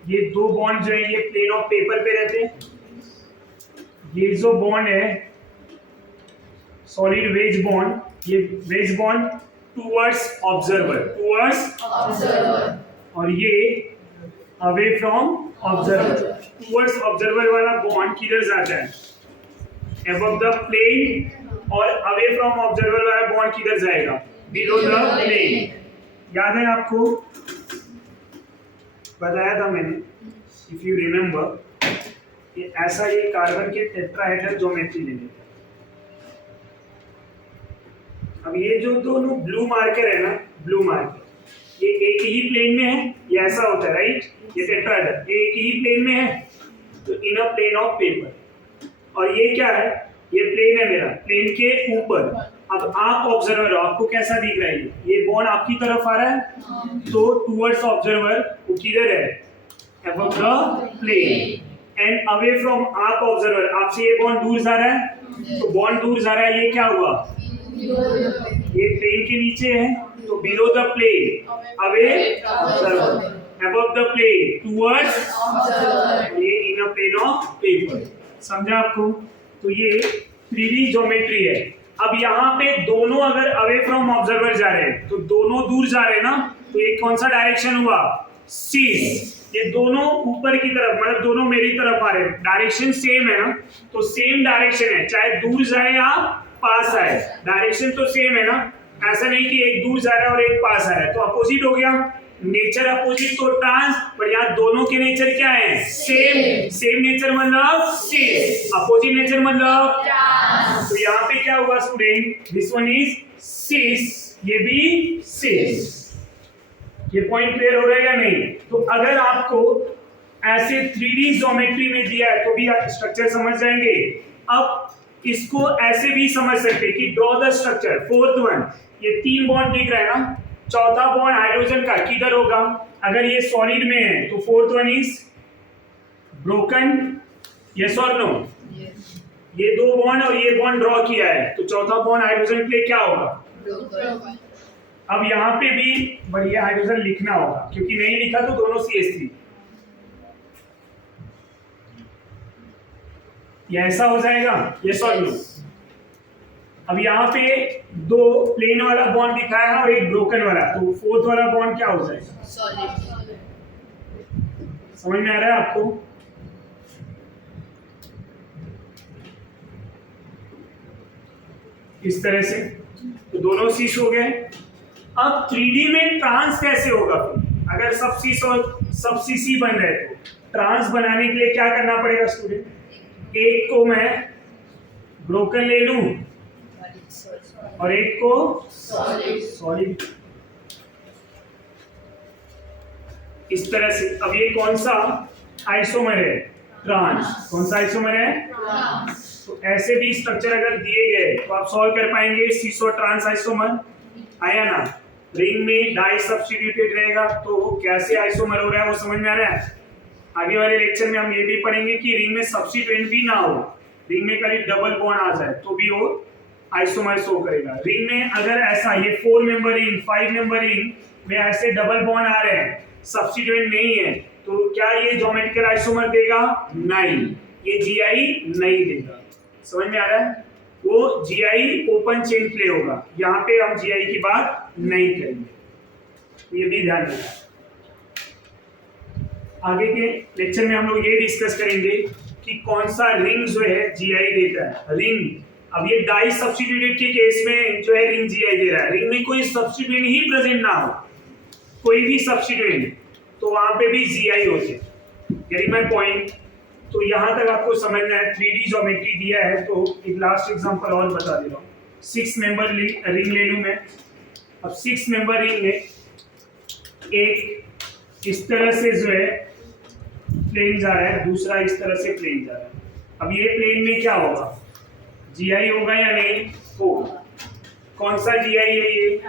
ये दो बॉन्ड जो है ये प्लेन ऑफ पेपर पे रहते हैं। ये जो बॉन्ड है सॉलिड वेज बॉन्ड, ये वेज बॉन्ड टुवर्ड्स ऑब्जर्वर, और ये away from observer. Towards observer वाला बॉन्ड किधर जाता है? Above the plane. और अवे फ्रॉम ऑब्जर्वर वाला बॉन्ड किधर जाएगा? Below the plane. याद है आपको? बताया था मैंने, इफ यू रिमेम्बर। ये ऐसा ये कार्बन के टेट्राहेड्रल ज्योमेट्री ले लेते हैं। अब ये जो दोनों ब्लू मार्कर है ना, ब्लू मार्कर, ये एक ही प्लेन में है। ये ऐसा होता है, राइट? ये टेट्राहेड्रल ये एक ही प्लेन में है, तो इन अ प्लेन ऑफ पेपर। और ये क्या है? ये प्लेन है मेरा, प्लेन के ऊपर। अब आप ऑब्जर्वर हो, आपको कैसा दिख रहा है? ये बॉन्ड आपकी तरफ आ रहा है, तो टुवर्ड्स ऑब्जर्वर वो किधर है? Above the plane. And away from आप ऑब्जर्वर, आपसे ये बॉन्ड दूर जा रहा है, तो बॉन्ड दूर जा रहा है, ये क्या हुआ? ये प्लेन के नीचे है, तो below the plane, away observer, above the plane, towards observer, ये in a plane of paper. समझा आपको? तो ये 3D ज्योमेट्री है। अब यहाँ पे दोनों अगर अवे फ्रॉम ऑब्जर्वर जा रहे हैं, तो दोनों दूर जा रहे हैं ना, तो एक कौन सा डायरेक्शन हुआ? सिस। ये दोनों ऊपर की तरफ, मतलब दोनों मेरी तरफ आ रहे हैं, डायरेक्शन सेम है ना, तो सेम डायरेक्शन है, चाहे दूर जाए या पास आए, डायरेक्शन तो सेम है ना। ऐसा नहीं कि एक दूर जा रहा है और एक पास आ रहा है, तो अपोजिट हो गया। नेचर अपोजिट तो ट्रांस, पर यहाँ दोनों के नेचर क्या है? सेम। सेम नेचर मतलब सिस, अपोजिट नेचर मतलब ट्रांस। तो यहाँ पे क्या हुआ स्टूडेंट? दिस वन इज सिस, ये भी सिस। ये पॉइंट क्लियर हो रहा है या नहीं? तो अगर आपको ऐसे 3D ज्योमेट्री में दिया है तो भी आप स्ट्रक्चर समझ जाएंगे। अब इसको ऐसे भी समझ सकते कि draw the structure. Fourth one, ये 3 बॉन्ड दिख रहा है ना, चौथा बॉन्ड हाइड्रोजन का किधर होगा? अगर ये सॉलिड में है तो fourth one is broken, yes और नो? ये दो बॉन्ड और ये बॉन्ड ड्रॉ किया है, तो चौथा बॉन्ड हाइड्रोजन के लिए क्या होगा? अब यहाँ पे भी बढ़िया हाइड्रोजन लिखना होगा, क्योंकि नहीं लिखा तो दोनों CH3। ये ऐसा हो जाएगा, यस और नो? अब यहाँ पे 2 प्लेन वाला बॉन्ड दिखाया है और एक ब्रोकन वाला, तो फोर्थ वाला बॉन्ड क्या हो जाएगा? सॉलिड। समझ में आ रहा है आपको? इस तरह से तो दोनों सीस हो गए। अब 3D में ट्रांस कैसे होगा? अगर सब सीस और सब सीसी बन रहे तो ट्रांस बनाने के लिए क्या करना पड़ेगा स्टूडेंट? एक को मैं ब्रोकन ले लूं और एक को सॉलिड। इस तरह से। अब ये कौन सा आइसोमर है? ट्रांस। कौन सा आइसोमर है? ट्रांस। तो ऐसे भी स्ट्रक्चर अगर दिए गए तो आप सॉल्व कर पाएंगे। सीसो ट्रांस आइसोमर आया ना? रिंग में डाई सब्स्टिट्यूटेड रहेगा, तो कैसे आइसोमर हो रहा है वो समझ में आ रहा है? आगे वाले लेक्चर में हम ये भी पढ़ेंगे कि रिंग में सब्स्टिट्यूएंट भी ना हो, रिंग में खाली डबल बॉन्ड आ जाए तो भी वो आइसोमर शो करेगा। रिंग में अगर ऐसा ये 4 मेंबर रिंग 5 मेंबर रिंग में ऐसे डबल बॉन्ड आ रहे हैं, सब्स्टिट्यूएंट नहीं है, तो क्या ये ज्योमेट्रिकल आइसोमर देगा? नहीं, ये जीआई नहीं देगा। समझ में आ रहा है? वो जीआई ओपन चेन प्ले होगा, यहाँ पे हम जीआई की बात नहीं करेंगे, ये भी ध्यान रखना। आगे के लेक्चर में हम लोग ये डिस्कस करेंगे कि कौन सा रिंग जो है जीआई देता है। रिंग, अब ये डाई सब्स्टिट्यूटेड के केस में जो है रिंग जीआई दे रहा है। रिंग में कोई सब्स्टिट्यूएंट ही प्रेजेंट ना हो, कोई भी सब्स्टिट्यूएंट, तो वहां पे भी जीआई होते। Getting my point? तो यहां तक आपको समझना है। 3D ज्योमेट्री दिया है, तो एक लास्ट एग्जांपल और बता दे रहा हूँ। 6 मेंबर रिंग ले लूं मैं। अब 6 मेंबर रिंग में एक इस तरह से जो है प्लेन जा रहा है, दूसरा इस तरह से प्लेन जा रहा है। अब ये प्लेन में क्या होगा? जीआई होगा या नहीं होगा? कौन सा जीआई है ये?